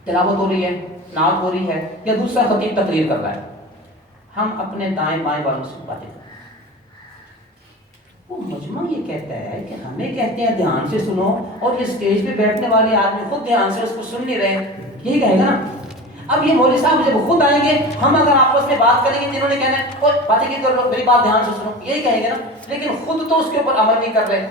تلاوت ہو رہی ہے، نعت ہو رہی ہے یا دوسرا خطیب تقریر کر رہا ہے، ہم اپنے دائیں بائیں والوں سے باتیں کرتے ہیں۔ وہ مجمع یہ کہتا ہے کہ ہمیں کہتے ہیں دھیان سے سنو، اور یہ اسٹیج پہ بیٹھنے والے آدمی خود دھیان سے اس کو سن نہیں رہے، یہی کہے گا نا۔ اب یہ مولوی صاحب جب خود آئیں گے، ہم اگر آپس میں بات کریں گے جنہوں نے کہنا ہے کوئی باتیں کی کر لو، میری بات دھیان سے سنو، یہی کہیں گے نا، لیکن خود تو اس کے اوپر عمل نہیں کر رہے۔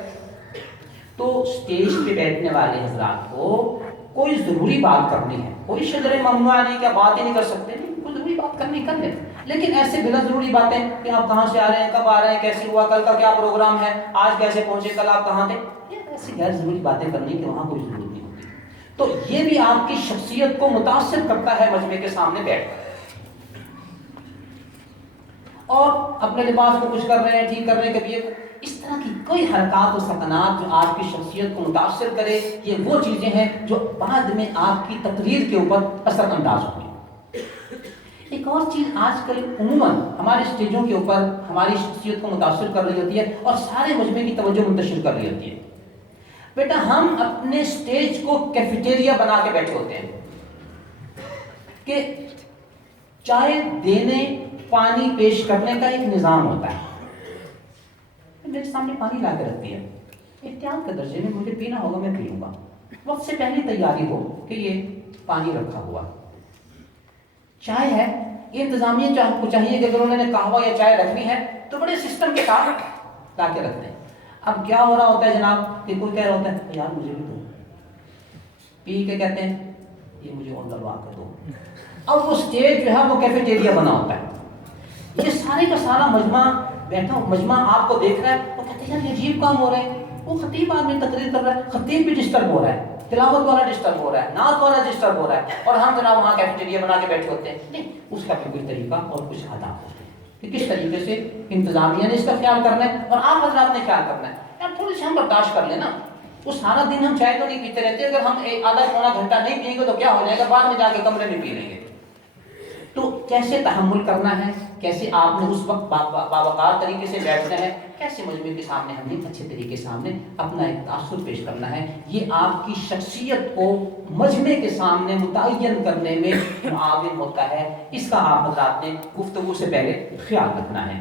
تو اسٹیج پہ بیٹھنے والے حضرات کو کوئی ضروری بات کرنی ہے، کوئی شجر ممنوع نہیں کہ آپ بات ہی نہیں کر سکتے، نہیں، کوئی ضروری بات کرنی کر لیں، لیکن ایسے بلا ضروری باتیں کہ آپ کہاں سے آ رہے ہیں، کب آ رہے ہیں، کیسے ہوا، کل کا کیا پروگرام ہے، آج کیسے پہنچے، کل آپ کہاں تھے، یہ ایسی غیر ضروری باتیں کرنے کی وہاں کوئی ضرورت نہیں ہوتی۔ تو یہ بھی آپ کی شخصیت کو متاثر کرتا ہے مجمع کے سامنے بیٹھ کر، اور اپنے لباس کو کچھ کر رہے ہیں، ٹھیک کر رہے ہیں، کبھی اس طرح کی کوئی حرکات و سکنات جو آپ کی شخصیت کو متاثر کرے، یہ وہ چیزیں ہیں جو بعد میں آپ کی تقریر کے اوپر اثر انداز ہوئی۔ ایک اور چیز آج کل عموماً ہمارے اسٹیجوں کے اوپر ہماری شخصیت کو متاثر کر رہی ہوتی ہے اور سارے مجمع کی توجہ منتشر کر رہی ہوتی ہے، بیٹا ہم اپنے اسٹیج کو کیفیٹیریا بنا کے بیٹھے ہوتے ہیں کہ چائے دینے پانی پیش کرنے کا ایک نظام ہوتا ہے، میرے سامنے پانی لا کے رکھتی ہے، احتیاط کے درجے میں مجھے پینا ہوگا میں پی لوں گا، وقت سے پہلے تیاری ہو کہ یہ پانی رکھا ہوا، چائے ہے یہ انتظامیہ کو چاہیے کہ اگر انہوں نے قہوہ یا چائے رکھنی ہے تو بڑے سسٹم کے ساتھ لا کے رکھتے ہیں. اب کیا ہو رہا ہوتا ہے جناب کہ کوئی کہہ رہا ہوتا ہے یار مجھے بھی دو، پی کے کہتے ہیں یہ مجھے اور ڈلوا کر دو. اب وہ اسٹیج جو ہے وہ کیفیٹیریا بنا ہوتا ہے. یہ سارے کا سارا مجمع بیٹھا مجمع آپ کو دیکھ رہا ہے، وہ کہتے ہیں یار یہ عجیب کام ہو رہا ہے. وہ خطیب آدمی تقریر کر رہا ہے، خطیب بھی ڈسٹرب ہو رہا ہے، تلاوت والا ڈسٹرب ہو رہا ہے، نعت والا ڈسٹرب ہو رہا ہے، اور ہم جناب وہاں کیفیٹیریا بنا کے بیٹھے ہوتے ہیں. نہیں، اس کا بھی کوئی طریقہ اور کچھ آداب ہوتے ہیں کہ کس طریقے سے انتظامیہ نے اس کا خیال کرنا ہے اور آپ حضرات نے خیال کرنا ہے. یار تھوڑی سی ہم برداشت کر لیں نا. وہ سارا دن ہم چائے تو نہیں پیتے رہتے، اگر ہم آدھا پونا گھنٹہ نہیں پیئیں گے تو کیا ہو جائے گا، بعد میں جا کے کمرے میں پی لیں گے. تو کیسے تحمل کرنا ہے، کیسے آپ نے اس وقت باوقار طریقے سے بیٹھنا ہے، کیسے مجمع کے سامنے ہم نے اچھے طریقے سے سامنے اپنا ایک تاثر پیش کرنا ہے. یہ آپ کی شخصیت کو مجمع کے سامنے متعین کرنے میں معاون ہوتا ہے. اس کا آپ حضرات نے گفتگو سے پہلے خیال رکھنا ہے.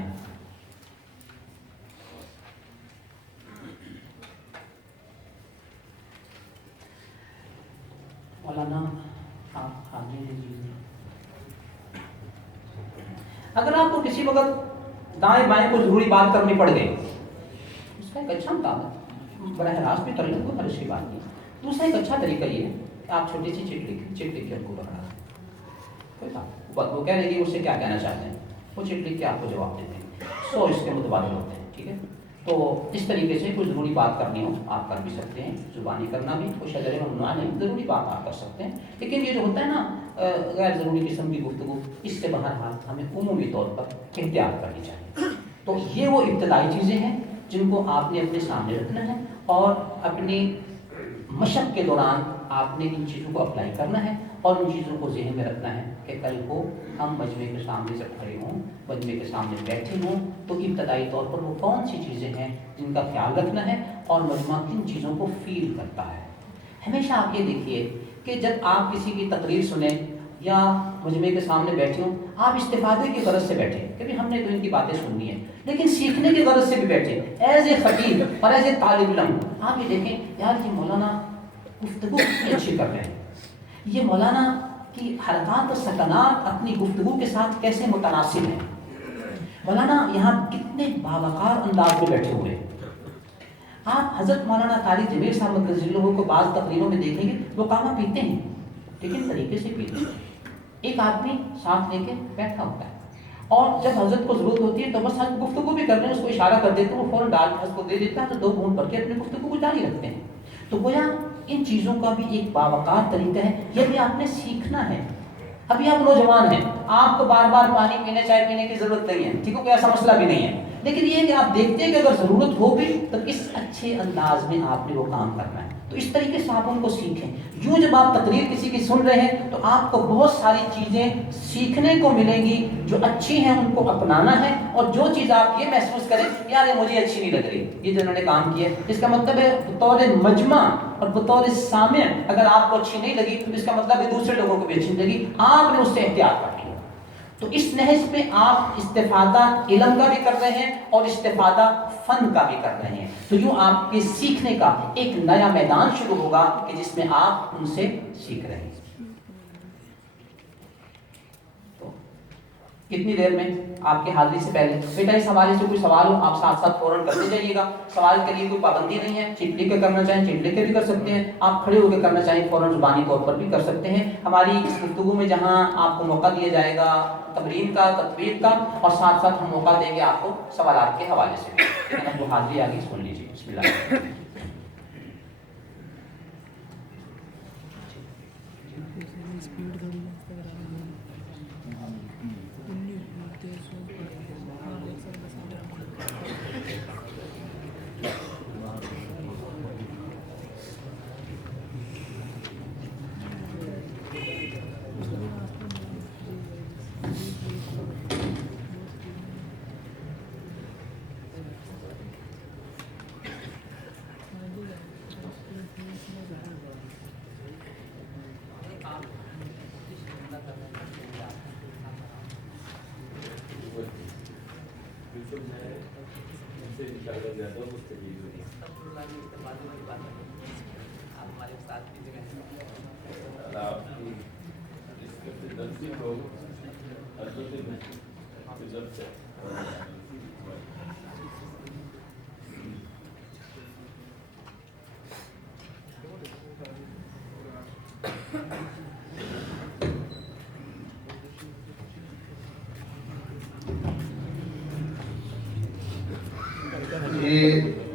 مولانا آپ اگر آپ کو کسی وقت دائیں بائیں کو ضروری بات کرنی پڑ گئی، اس کا ایک اچھا انداز ہے، براہ راست بھی کر لیں، کوئی حرج کی بات نہیں. دوسرا ایک اچھا طریقہ یہ ہے کہ آپ چھوٹی سی چٹ لکھ کے ان کو پکڑا کوئی بات، وہ کہہ رہے کہ اس سے کیا کہنا چاہتے ہیں، وہ چٹ لکھ کے آپ کو جواب دیتے ہیں، 100 اس کے متبادل ہوتے ہیں. ٹھیک ہے، تو اس طریقے سے کوئی ضروری بات کرنی ہو آپ کر بھی سکتے ہیں. زبانی کرنا بھی کوئی شجر ممنوع نہیں، ضروری بات آپ کر سکتے ہیں. لیکن یہ جو ہوتا ہے نا غیر ضروری قسم کی گفتگو، اس سے بہرحال ہمیں عمومی طور پر احتیاط کرنی چاہیے. تو یہ وہ ابتدائی چیزیں ہیں جن کو آپ نے اپنے سامنے رکھنا ہے اور اپنی مشق کے دوران آپ نے ان چیزوں کو اپلائی کرنا ہے اور ان چیزوں کو ذہن میں رکھنا ہے کہ کل کو ہم مجمع کے سامنے سے کھڑے ہوں، مجمع کے سامنے بیٹھے ہوں تو ابتدائی طور پر وہ کون سی چیزیں ہیں جن کا خیال رکھنا ہے اور مجمع کن چیزوں کو فیل کرتا ہے. ہمیشہ آپ یہ دیکھیے کہ جب آپ کسی کی تقریر سنیں یا مجمع کے سامنے بیٹھے ہوں، آپ استفادے کی غرض سے بیٹھے کہ بھی ہم نے تو ان کی باتیں سننی ہے، لیکن سیکھنے کی غرض سے بھی بیٹھے ایز اے خطیب اور ایز اے طالب علم. آپ یہ دیکھیں یار یہ مولانا گفتگو کتنی اچھی کر رہے ہیں، یہ مولانا کی حرکات و سکنات اپنی گفتگو کے ساتھ کیسے متناسب ہیں، مولانا یہاں کتنے باوقار انداز میں بیٹھے ہوئے ہیں. آپ حضرت مولانا قاری جمیل صاحب مقدس اللہ کو بعض تقریروں میں دیکھیں گے وہ قہوہ پیتے ہیں لیکن طریقے سے پیتے ہیں. ایک آدمی ساتھ لے کے بیٹھا ہوتا ہے اور جب حضرت کو ضرورت ہوتی ہے تو بس ہم گفتگو بھی کر رہے ہیں، اس کو اشارہ کر دیتے ہیں، وہ فوراً ڈال کے اس کو دے دیتا ہے تو 2 گھونٹ بھر کے اپنی گفتگو کو جاری رکھتے ہیں. تو گویا ان چیزوں کا بھی ایک باوقار طریقہ ہے، یہ بھی آپ نے سیکھنا ہے. ابھی آپ نوجوان ہیں، آپ کو بار بار پانی پینے چائے پینے کی ضرورت نہیں ہے، ٹھیک ہے، کوئی ایسا مسئلہ بھی نہیں ہے، لیکن یہ ہے کہ آپ دیکھتے ہیں کہ اگر ضرورت ہوگی تو کس اچھے انداز میں آپ نے وہ کام کرنا ہے. تو اس طریقے سے آپ ان کو سیکھیں. یوں جب آپ تقریر کسی کی سن رہے ہیں تو آپ کو بہت ساری چیزیں سیکھنے کو ملیں گی جو اچھی ہیں ان کو اپنانا ہے، اور جو چیز آپ یہ محسوس کریں یار یہ مجھے اچھی نہیں لگ رہی، یہ جو انہوں نے کام کیا ہے، اس کا مطلب ہے بطور مجمع اور بطور سامع اگر آپ کو اچھی نہیں لگی تو اس کا مطلب ہے دوسرے لوگوں کو بھی اچھی نہیں لگی، آپ نے اس سے احتیاط کرنی ہے. تو اس نہج میں آپ استفادہ علم کا بھی کر رہے ہیں اور استفادہ فن کا بھی کر رہے ہیں. تو یوں آپ کے سیکھنے کا ایک نیا میدان شروع ہوگا کہ جس میں آپ ان سے سیکھ رہے ہیں. کتنی دیر میں آپ کی حاضری سے پہلے بیٹا اس حوالے سے کوئی سوال ہو آپ ساتھ ساتھ فوراً کرتے جائیے گا. سوال کے لیے کوئی پابندی نہیں ہے، چٹ لکھ کے کرنا چاہیں چٹ لکھ کے بھی کر سکتے ہیں، آپ کھڑے ہو کے کرنا چاہیں فوراً زبانی طور پر بھی کر سکتے ہیں. ہماری اس گفتگو میں جہاں آپ کو موقع دیا جائے گا تمرین کا، تطبیق کا، اور ساتھ ساتھ ہم موقع دیں گے آپ کو سوالات کے حوالے سے بھی. جو حاضری آگے سن لیجیے. بسم اللہ. یہ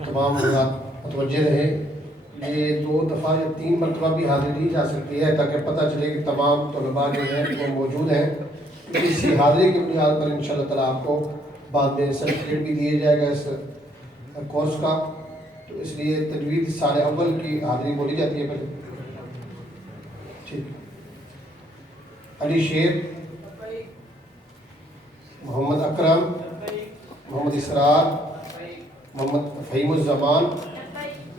تمام حضرات متوجہ رہے، یہ 2 دفعہ یا 3 مرتبہ بھی حاضری دی جا سکتی ہے تاکہ پتہ چلے کہ تمام طلباء جو ہیں وہ موجود ہیں۔ اسی حاضری کی بنیاد پر انشاءاللہ تعالیٰ آپ کو بعد میں سرٹیفکیٹ بھی دیا جائے گا اس کورس کا، تو اس لیے تجوید سال اول کی حاضری بولی جاتی ہے پہلے۔ ٹھیک، علی شیر، محمد اکرم، محمد اسرار، محمد فہیم الزمان،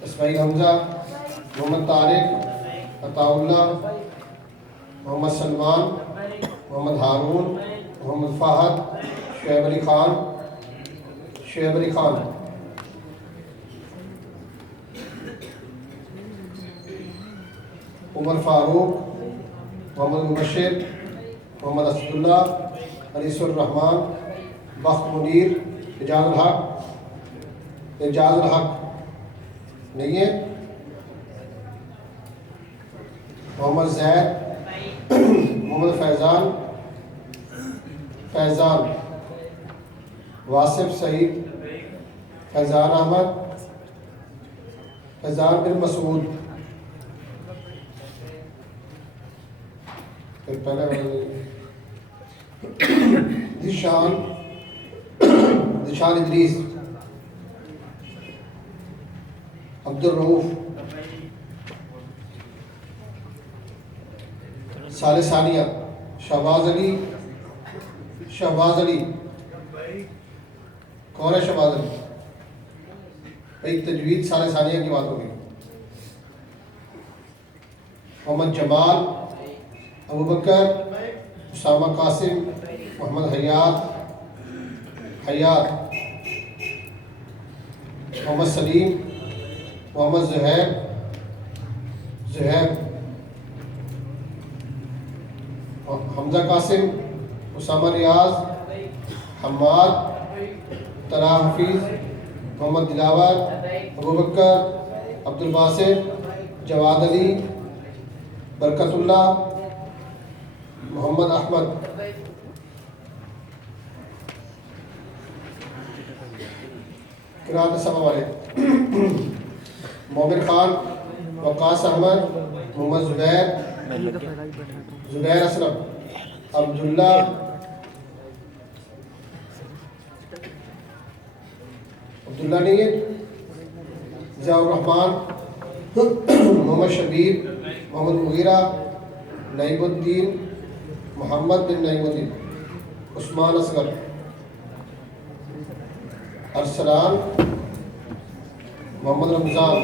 اسماعیل حمزہ، محمد طارق، عطاء اللہ، محمد سلمان، محمد ہارون، محمد فہد، شعیب علی خان، عمر فاروق، محمد مبشر، محمد اسد اللہ، انیس الرحمان، بخت منیر، اعجاز الحق نہیں ہے، محمد زید، محمد فیضان، واصف سعید، فیضان احمد، فیضان بن مسعود، پھر پہلے ذیشان ادریس، عبد الرؤوف، سال ثانیہ، شہباز علی، کون ہے شہباز علی؟ بھائی تجوید سال ثانیہ کی بات ہوگی۔ محمد جمال، ابو بکر، اسامہ قاسم، محمد حیات، محمد سلیم، محمد زہیب، حمزہ قاسم، اسامہ ریاض، حماد، طلحہ حفیظ، محمد دلاور، ابو بکر، عبد الباسط، جواد علی، برکت اللہ، محمد احمد، قرأت سبع والے، مومن خان، وقاص احمد، محمد زبیر اسلم، عبداللہ، نہیں ہے، ضیاء الرحمان، محمد شبیر، محمد مغیرہ، نعیم الدین، محمد بن نعیم الدین، عثمان اصغر، ارسلان، محمد رمضان،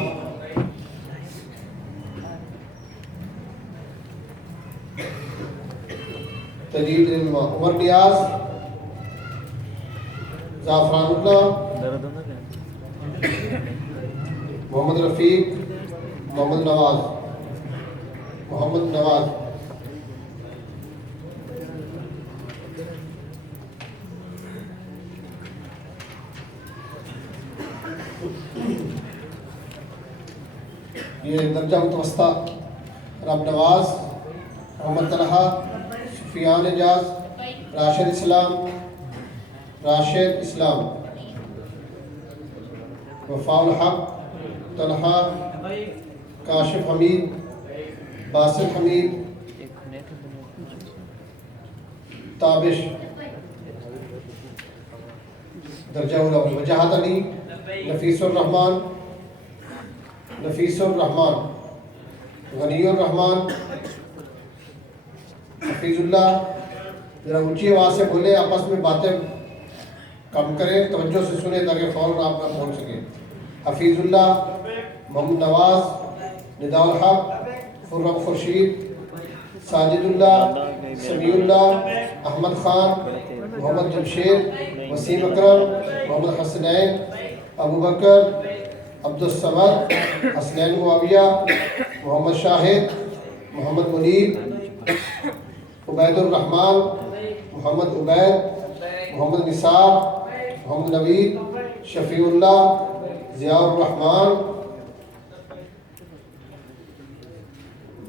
تجید علماء، عمر نیاز، زعفران اللہ، محمد رفیق، محمد نواز، یہ درجہ متوسطہ، رب نواز، محمد طلحہ، سفیان اعجاز، راشد اسلام، وفاء الحق، طلحہ، کاشف حمید، باسل حمید، تابش، درجہ الاول، وجاہت علی، نفیس الرحمان، غنی الرحمان، حفیظ اللہ، ذرا اونچی آواز سے بولے، آپس میں باتیں کم کریں، توجہ سے سنیں تاکہ فوراً آپ بول سکیں۔ حفیظ اللہ، محمد نواز، نداء الحق، خرم خورشید، ساجد اللہ، سمیع اللہ، احمد خان، محمد جمشید، وسیم اکرم، محمد حسنین، ابو بکر، عبدالصمد، حسنین معاویہ، محمد شاہد، محمد منیب، عبید الرحمان، محمد عبید، محمد نثار، محمد نوید، شفیع اللہ، ضیاء الرحمان،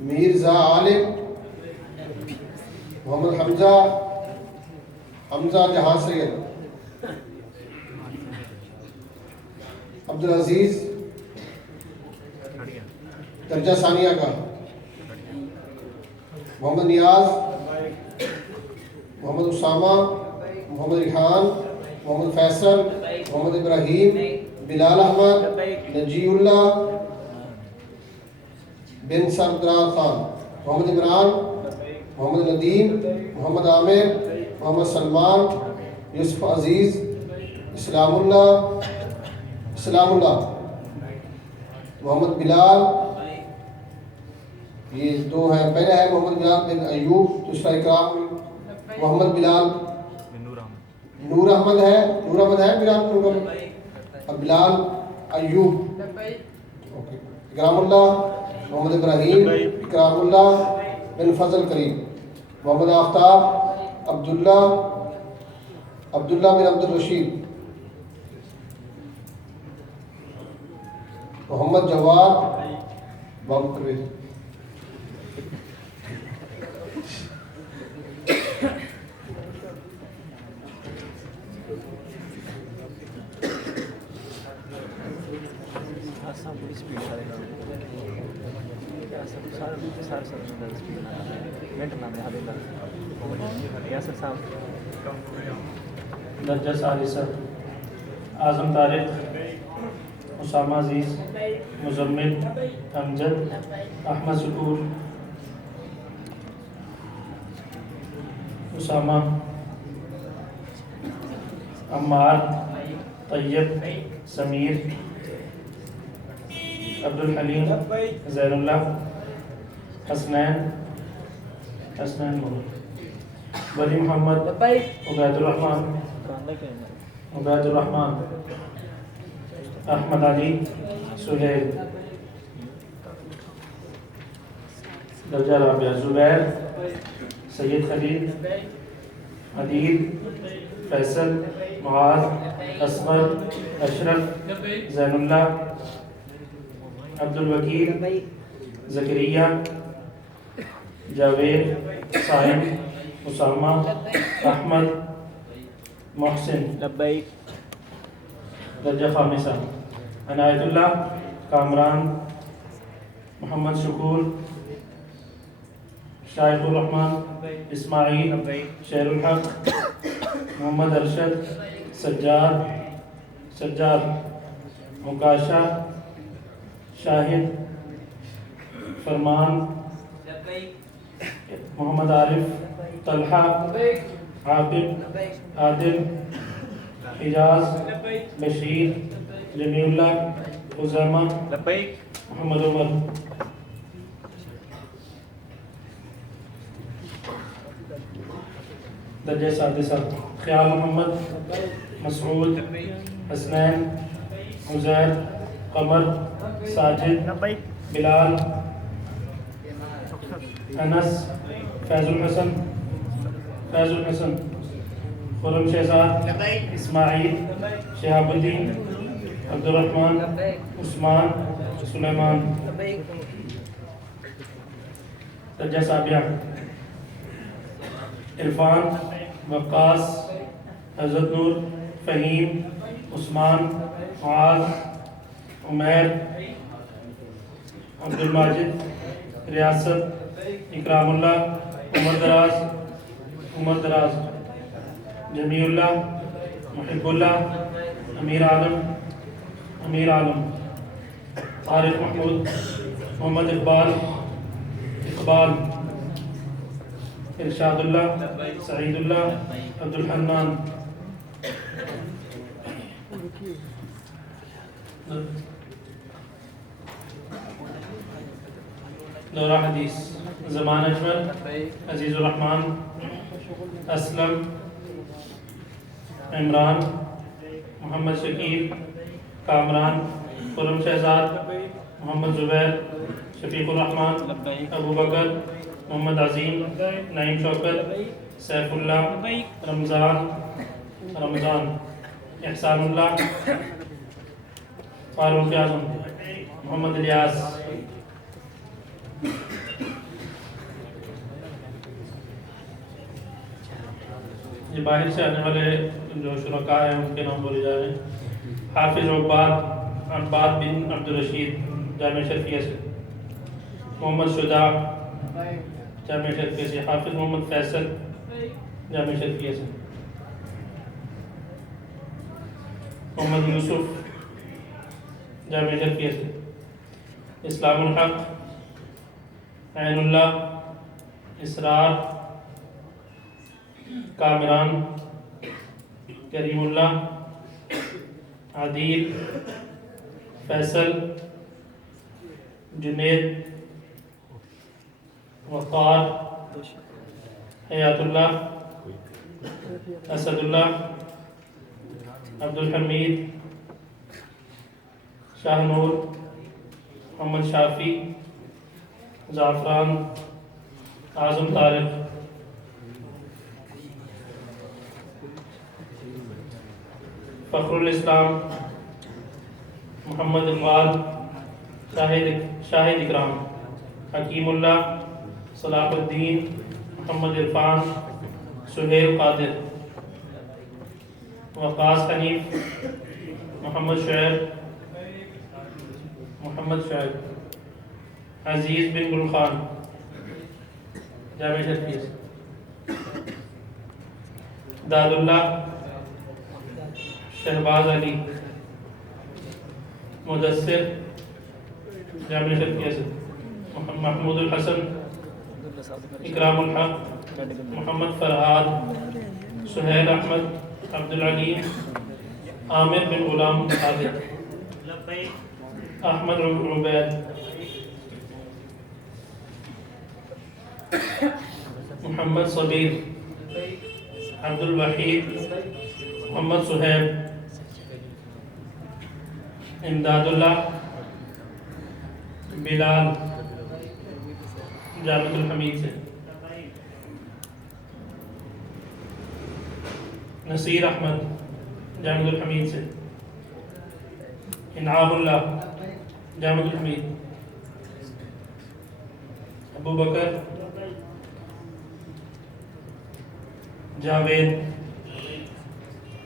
میرزا عالم، محمد حمزہ جہاں سید، عبدالعزیز درجہ ثانیہ کا، محمد نیاز، محمد اسامہ، محمد ریحان، محمد فیصل، محمد ابراہیم، بلال احمد، نجی اللہ بن سردار خان، محمد عمران، محمد ندیم، محمد عامر، محمد سلمان، یوسف عزیز، اسلام اللہ، محمد بلال، یہ دو ہیں، پہلا ہے محمد بلال بن ایوب، دوسرا اکرام محمد بلال نور احمد ہے اور بلال ایوب، اکرام اللہ، محمد ابراہیم، اکرام اللہ بن فضل کریم، محمد آفتاب، عبداللہ بن عبد الرشید، محمد جواد بابکر، درجہ ثالثہ اعظم طارق، اسامہ عزیز، مزمل، امجد، احمد شکور، اسامہ، عمار، طیب، سمیر، عبدالحلیم، زین اللہ، حسنین ولی محمد، عبید الرحمن، احمد علی، سہیل۔ درجہ رابعہ زبیر، سید خلیل، عدیل، فیصل، معاذ، اصغر، اشرف، زین اللہ، عبدالوکیل، زکریہ، جاوید، سائم، اسامہ، احمد، محسن۔ درجہ خامسہ عنایت اللہ، کامران، محمد شکور، شائخ الرحمن، اسماعیل، شیر الحق، محمد ارشد، سجاد، مکاشہ، شاہد، فرمان، محمد عارف، طلحہ، عاقب، عادل، حجاز، بشیر، جمیع اللہ، خزیمہ، محمد عمر۔ درجہ سادسہ خیال محمد، مسعود، حسنین، عزیر، قمر، ساجد، بلال، انس، فیض الحسن، خرم شہزاد، اسماعیل، شہاب الدین، عبدالرحمن، عثمان، سلیمان۔ درجہ سابعہ عرفان، وقاص، حضرت نور، فہیم، عثمان، معاذ، عمیر، عبدالماجد، ریاست، اکرام اللہ، عمر دراز، جمیع اللہ، محب اللہ، امیر عالم، طارق محمود، محمد اقبال، ارشاد اللہ، سعید اللہ، عبدالحنان۔ دورہ حدیث زمان اجمل، عزیز الرحمان، اسلم، عمران، محمد شکیل، کامران، خرم شہزاد، محمد زبیر، شفیق الرحمان، ابو بکر، محمد عظیم، نعیم شوکت، سیف اللہ رمضان احسان اللہ فاروق اعظم محمد الیاس یہ باہر سے آنے والے جو شرکاء ہیں ان کے نام بولے جا رہے ہیں. حافظ عباد بن عبدالرشید جامعہ شرفیہ سے. محمد شجاع جامعہ شرفیہ سے. حافظ محمد فیصل جامعہ شرفیہ سے. محمد یوسف جامعہ شرفیہ سے. اسلام الحق عین اللہ اسرار کامران کریم اللہ عادل فیصل جنید وقار حیات اللہ اسد اللہ عبدالحمید شاہ نور محمد شافی زعفران اعظم طارق. فخر الاسلام محمد اقبال شاہد اکرام. حکیم اللہ صلاح الدین محمد عرفان سہیل قادر. وقاص حنیف محمد شعیب. عزیز بن گل خان جامعہ شرفیہ سے. داد اللہ شہباز علی مدثر جامعہ شرفیہ سے. محمود الحسن اکرام الحق محمد فرحاد سہیل احمد عبدالعلیم عامر بن غلام عادل. احمد عبید محمد صبیر عبدالوحید محمد سہیب. امداد اللہ بلال جامعۃ الحمید سے. نصیر احمد جامعۃ الحمید سے. انعام اللہ جامعۃ الحمید. ابو بکر جاوید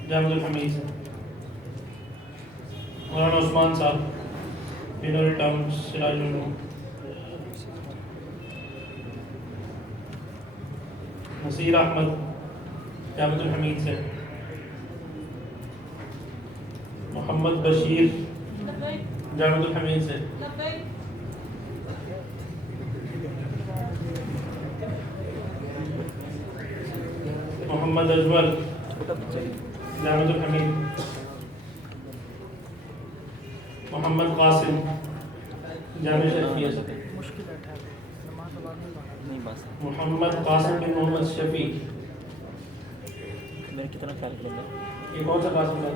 جامعۃ الحمید سے. مولانا عثمان صاحب بنور ٹاؤن سراج العلوم. نصیر احمد جامعۃ الحمید سے. محمد بشیر جامعۃ الحمید سے. محمد اجمل جامعۃ الحمید. محمد قاسم جامعہ شرفیہ سے. محمد قاسم بن محمد شفیع. یہ کون سا قاسم ہے؟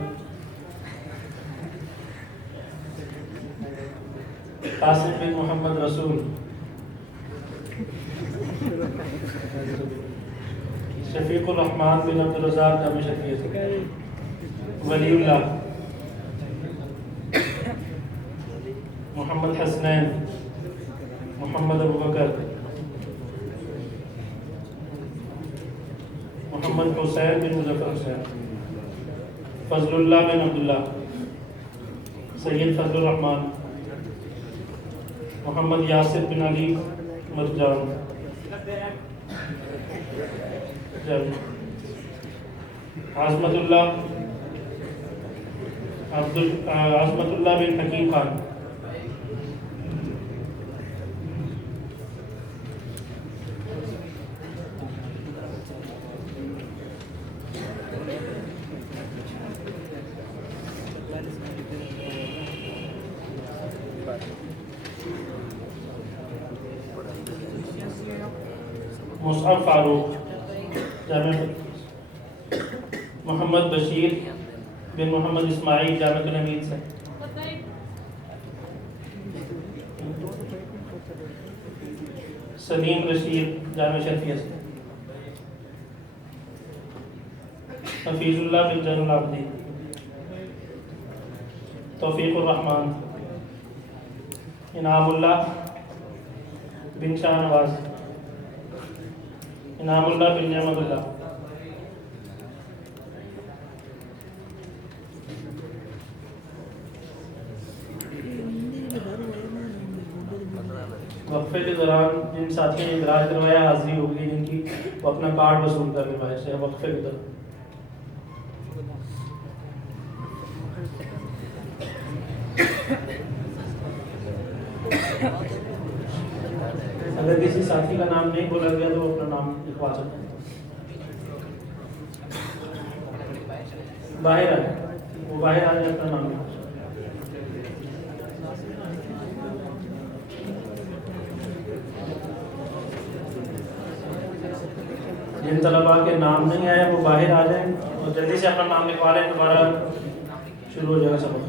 قاسم بن محمد رسول. شفیق الرحمن بن عبدالرزاق جامعہ شرفیہ سے. ولی اللہ محمد حسنین محمد ابو بکر. محمد حسین بن مظفر حسین. فضل اللہ بن عبداللہ. سید فضل الرحمن. محمد یاسر بن علی مرجان. عظمت اللہ بن حکیم خان. مصعب فاروق جامعہ. محمد بشیر بن محمد اسماعیل جامعۃ الحمید سے. سلیم رشید جامعہ شرفیہ سے. حفیظ اللہ بن زین العابدین، توفیق الرحمان، انعام اللہ بن شاہ نواز، انعام اللہ بن نعمت اللہ، وقفے کے دوران جن ساتھیوں نے اندراج کروایا حاضری ہوگی جن کی، وہ اپنا کارڈ وصول کرنے باہر سے وقفے کے دوران۔ اگر کسی ساتھی کا نام نہیں بولا گیا تو وہ اپنا نام لکھوا سکتے ہیں۔ باہر آئے، وہ باہر آ جائے، اپنا نام لکھوا سکتے ہیں۔ جن طلباء کے نام نہیں آئے وہ باہر آ جائیں اور جلدی سے اپنا نام لکھوا لیں، دوبارہ شروع ہو جائے گا سبق۔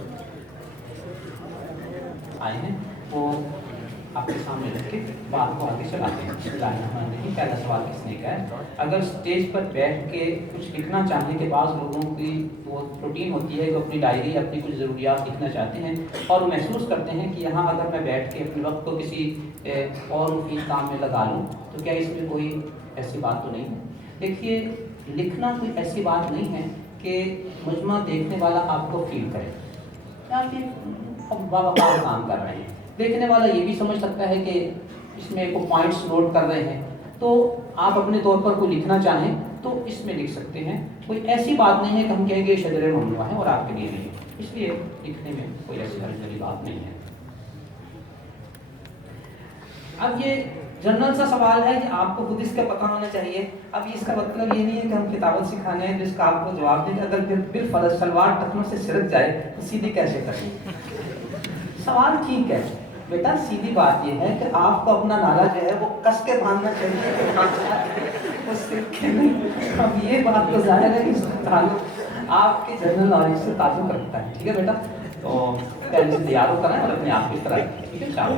آئے ہیں وہ آپ کے سامنے رکھ کے بات کو آگے چلاتے ہیں۔ بسم اللہ الرحمن الرحیم۔ پہلا سوال کس نے کہا ہے؟ اگر اسٹیج پر بیٹھ کے کچھ لکھنا چاہیں کہ بعض لوگوں کی وہ روٹین ہوتی ہے کہ اپنی ڈائری اپنی کچھ ضروریات لکھنا چاہتے ہیں اور وہ محسوس کرتے ہیں کہ یہاں اگر میں بیٹھ کے اپنے وقت کو کسی اور مفید کام میں لگا لوں تو کیا اس میں کوئی ایسی بات تو نہیں ہے؟ دیکھیے، لکھنا کوئی ایسی بات نہیں ہے کہ مجمع دیکھنے والا آپ کو فیل کرے آپ یہ باوقار کام کر رہے ہیں۔ دیکھنے والا یہ بھی سمجھ سکتا ہے کہ اس میں کوئی پوائنٹس نوٹ کر رہے ہیں، تو آپ اپنے طور پر کوئی لکھنا چاہیں تو اس میں لکھ سکتے ہیں۔ کوئی ایسی بات نہیں ہے کہ ہم کہیں گے شجر ممنوع ہے اور آپ کے لیے نہیں، اس لیے لکھنے میں کوئی ایسی حرج والی بات نہیں ہے۔ اب یہ جنرل سا سوال ہے کہ آپ کو خود اس کا پتہ ہونا چاہیے۔ اب اس کا مطلب یہ نہیں ہے کہ ہم کتابت سکھانے ہیں جس کا آپ کو جواب دیں کہ اگر پھر بالفرض شلوار ٹخنوں سے سرک جائے تو سیدھی کیسے کریں؟ سوال ٹھیک ہے بیٹا، سیدھی بات یہ ہے کہ آپ کو اپنا نالا جو ہے وہ کس کے باندھنا چاہیے۔ اب یہ بات تو ظاہر ہے کہ اس کا تعلق آپ کے جنرل نالج سے تعلق رکھتا ہے، ٹھیک ہے بیٹا؟ تو پہلے سے تیار ہو کر اور اپنے آپ کی طرح، ٹھیک ہے؟ شامل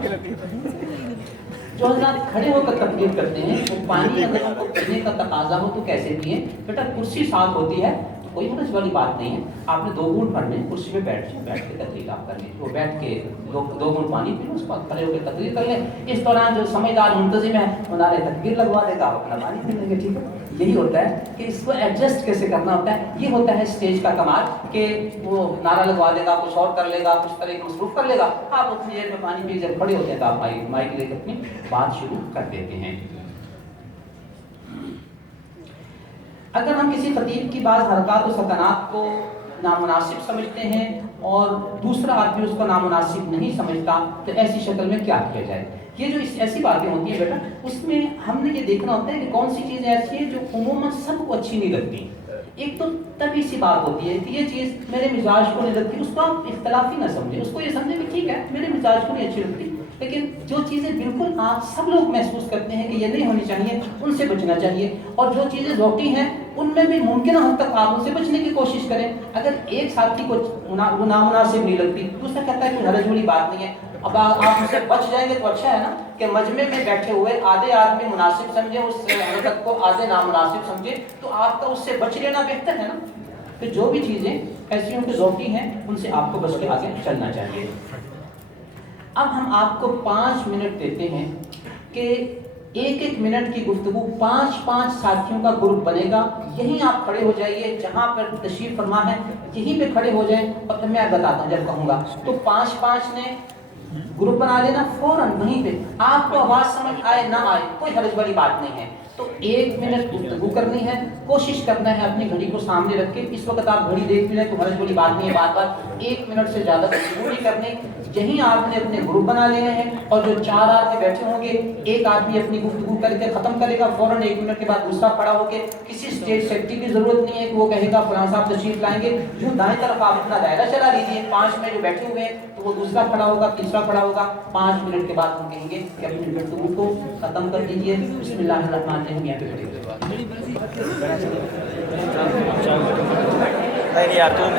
جو حضرات کھڑے ہو کر تقریر کرتے ہیں وہ پانی اگر ان کو پینے کا تقاضا ہو تو کیسے پئیں؟ بیٹا کرسی ساتھ ہوتی ہے تو کوئی حرج والی بات نہیں ہے، آپ نے 2 گھونٹ بھرنے، کرسی پہ بیٹھ کے تقریر آپ کر لیں، وہ بیٹھ کے 2 گھونٹ پانی پی لیں، اس کے بعد کھڑے ہو کے تقریر کر لیں۔ اس دوران جو سمجھدار منتظم ہے وہ نعرے تکبیر لگوا دے گا، اپنا پانی پی لیں گے، ٹھیک ہے؟ یہی ہوتا ہے کہ اس کو ایڈجسٹ کیسے کرنا ہوتا ہے، یہ ہوتا ہے اسٹیج کا کمال کہ وہ نعرہ لگوا دے گا، کچھ اور کر لے گا، کچھ طرح کی مصروف کر لے گا، آپ اپنی جیب میں پانی پی جب کھڑے ہوتے ہیں تو آپ مائک لے کے اپنی بات شروع کر دیتے ہیں۔ اگر ہم کسی خطیب کی بعض حرکات و سکنات کو نامناسب سمجھتے ہیں اور دوسرا آدمی اس کو نامناسب نہیں سمجھتا تو ایسی شکل میں کیا کیا جائے؟ یہ جو ایسی باتیں ہوتی ہیں بیٹا، اس میں ہم نے یہ دیکھنا ہوتا ہے کہ کون سی چیزیں ایسی ہیں جو عموماً سب کو اچھی نہیں لگتی۔ ایک تو طبی سی بات ہوتی ہے کہ یہ چیز میرے مزاج کو نہیں لگتی، اس کو آپ اختلافی نہ سمجھیں، اس کو یہ سمجھیں کہ ٹھیک ہے میرے مزاج کو نہیں اچھی لگتی، لیکن جو چیزیں بالکل آپ سب لوگ محسوس کرتے ہیں کہ یہ نہیں ہونی چاہیے ان سے بچنا چاہیے، اور جو چیزیں ذوقی ہیں ان میں بھی ممکنہ حد تک آپ ان سے بچنے کی کوشش کریں۔ اگر ایک ساتھی کو وہ نامناسب نہیں لگتی، دوسرا کہتا ہے کوئی حرج والی بات نہیں ہے، اب آپ ان سے بچ جائیں گے تو اچھا ہے نا، کہ مجمع میں بیٹھے ہوئے آدھے آدمی مناسب سمجھے اس حرکت کو، آدھے نامناسب سمجھے، تو آپ کا اس سے بچ لینا بہتر ہے نا۔ کہ جو بھی چیزیں ایسی ہیں کہ ذوقی ہیں ان سے آپ کو بچ کے آگے چلنا چاہیے۔ اب ہم آپ کو 5 منٹ دیتے ہیں کہ 1 منٹ کی گفتگو 5 ساتھیوں کا گروپ بنے گا، یہیں آپ کھڑے ہو جائیے، جہاں پر تشریف فرما ہے یہیں پہ کھڑے ہو جائیں، اور میں بتاتا ہوں جب کہوں گا تو 5 نے گروپ بنا لینا فوراً وہیں پہ، آپ کو آواز سمجھ آئے نہ آئے کوئی حرج والی بات نہیں ہے۔ تو 1 منٹ گفتگو کرنی ہے، کوشش کرنا ہے اپنی گھڑی کو سامنے رکھ کے، اس وقت آپ گھڑی دیکھ بھی لیں تو حرج والی بات نہیں ہے، بات 1 منٹ سے زیادہ گفتگو نہیں کرنی۔ یہیں آپ نے اپنے گروپ بنا لیے ہیں اور جو 4 آدمی بیٹھے ہوں گے، ایک آدمی اپنی گفتگو کر کے ختم کرے گا، فوراً 1 منٹ کے بعد دوسرا کھڑا ہو کے، کسی اسٹیج سیکٹری کی ضرورت نہیں ہے کہ وہ کہے گا فلاں صاحب تشریف لائیں گے، جو دائیں طرف آپ اپنا دائرہ چلا لیجیے، 5 میں جو بیٹھے ہوئے ہیں تو وہ دوسرا کھڑا ہوگا، تیسرا کھڑا ہوگا، 5 منٹ کے بعد ہم کہیں گے کہ اپنی گفتگو کو ختم کر دیجیے۔ بسم اللہ الرحمن الرحیم۔ یہاں پہ کھڑے ہوئے نہیں یار تم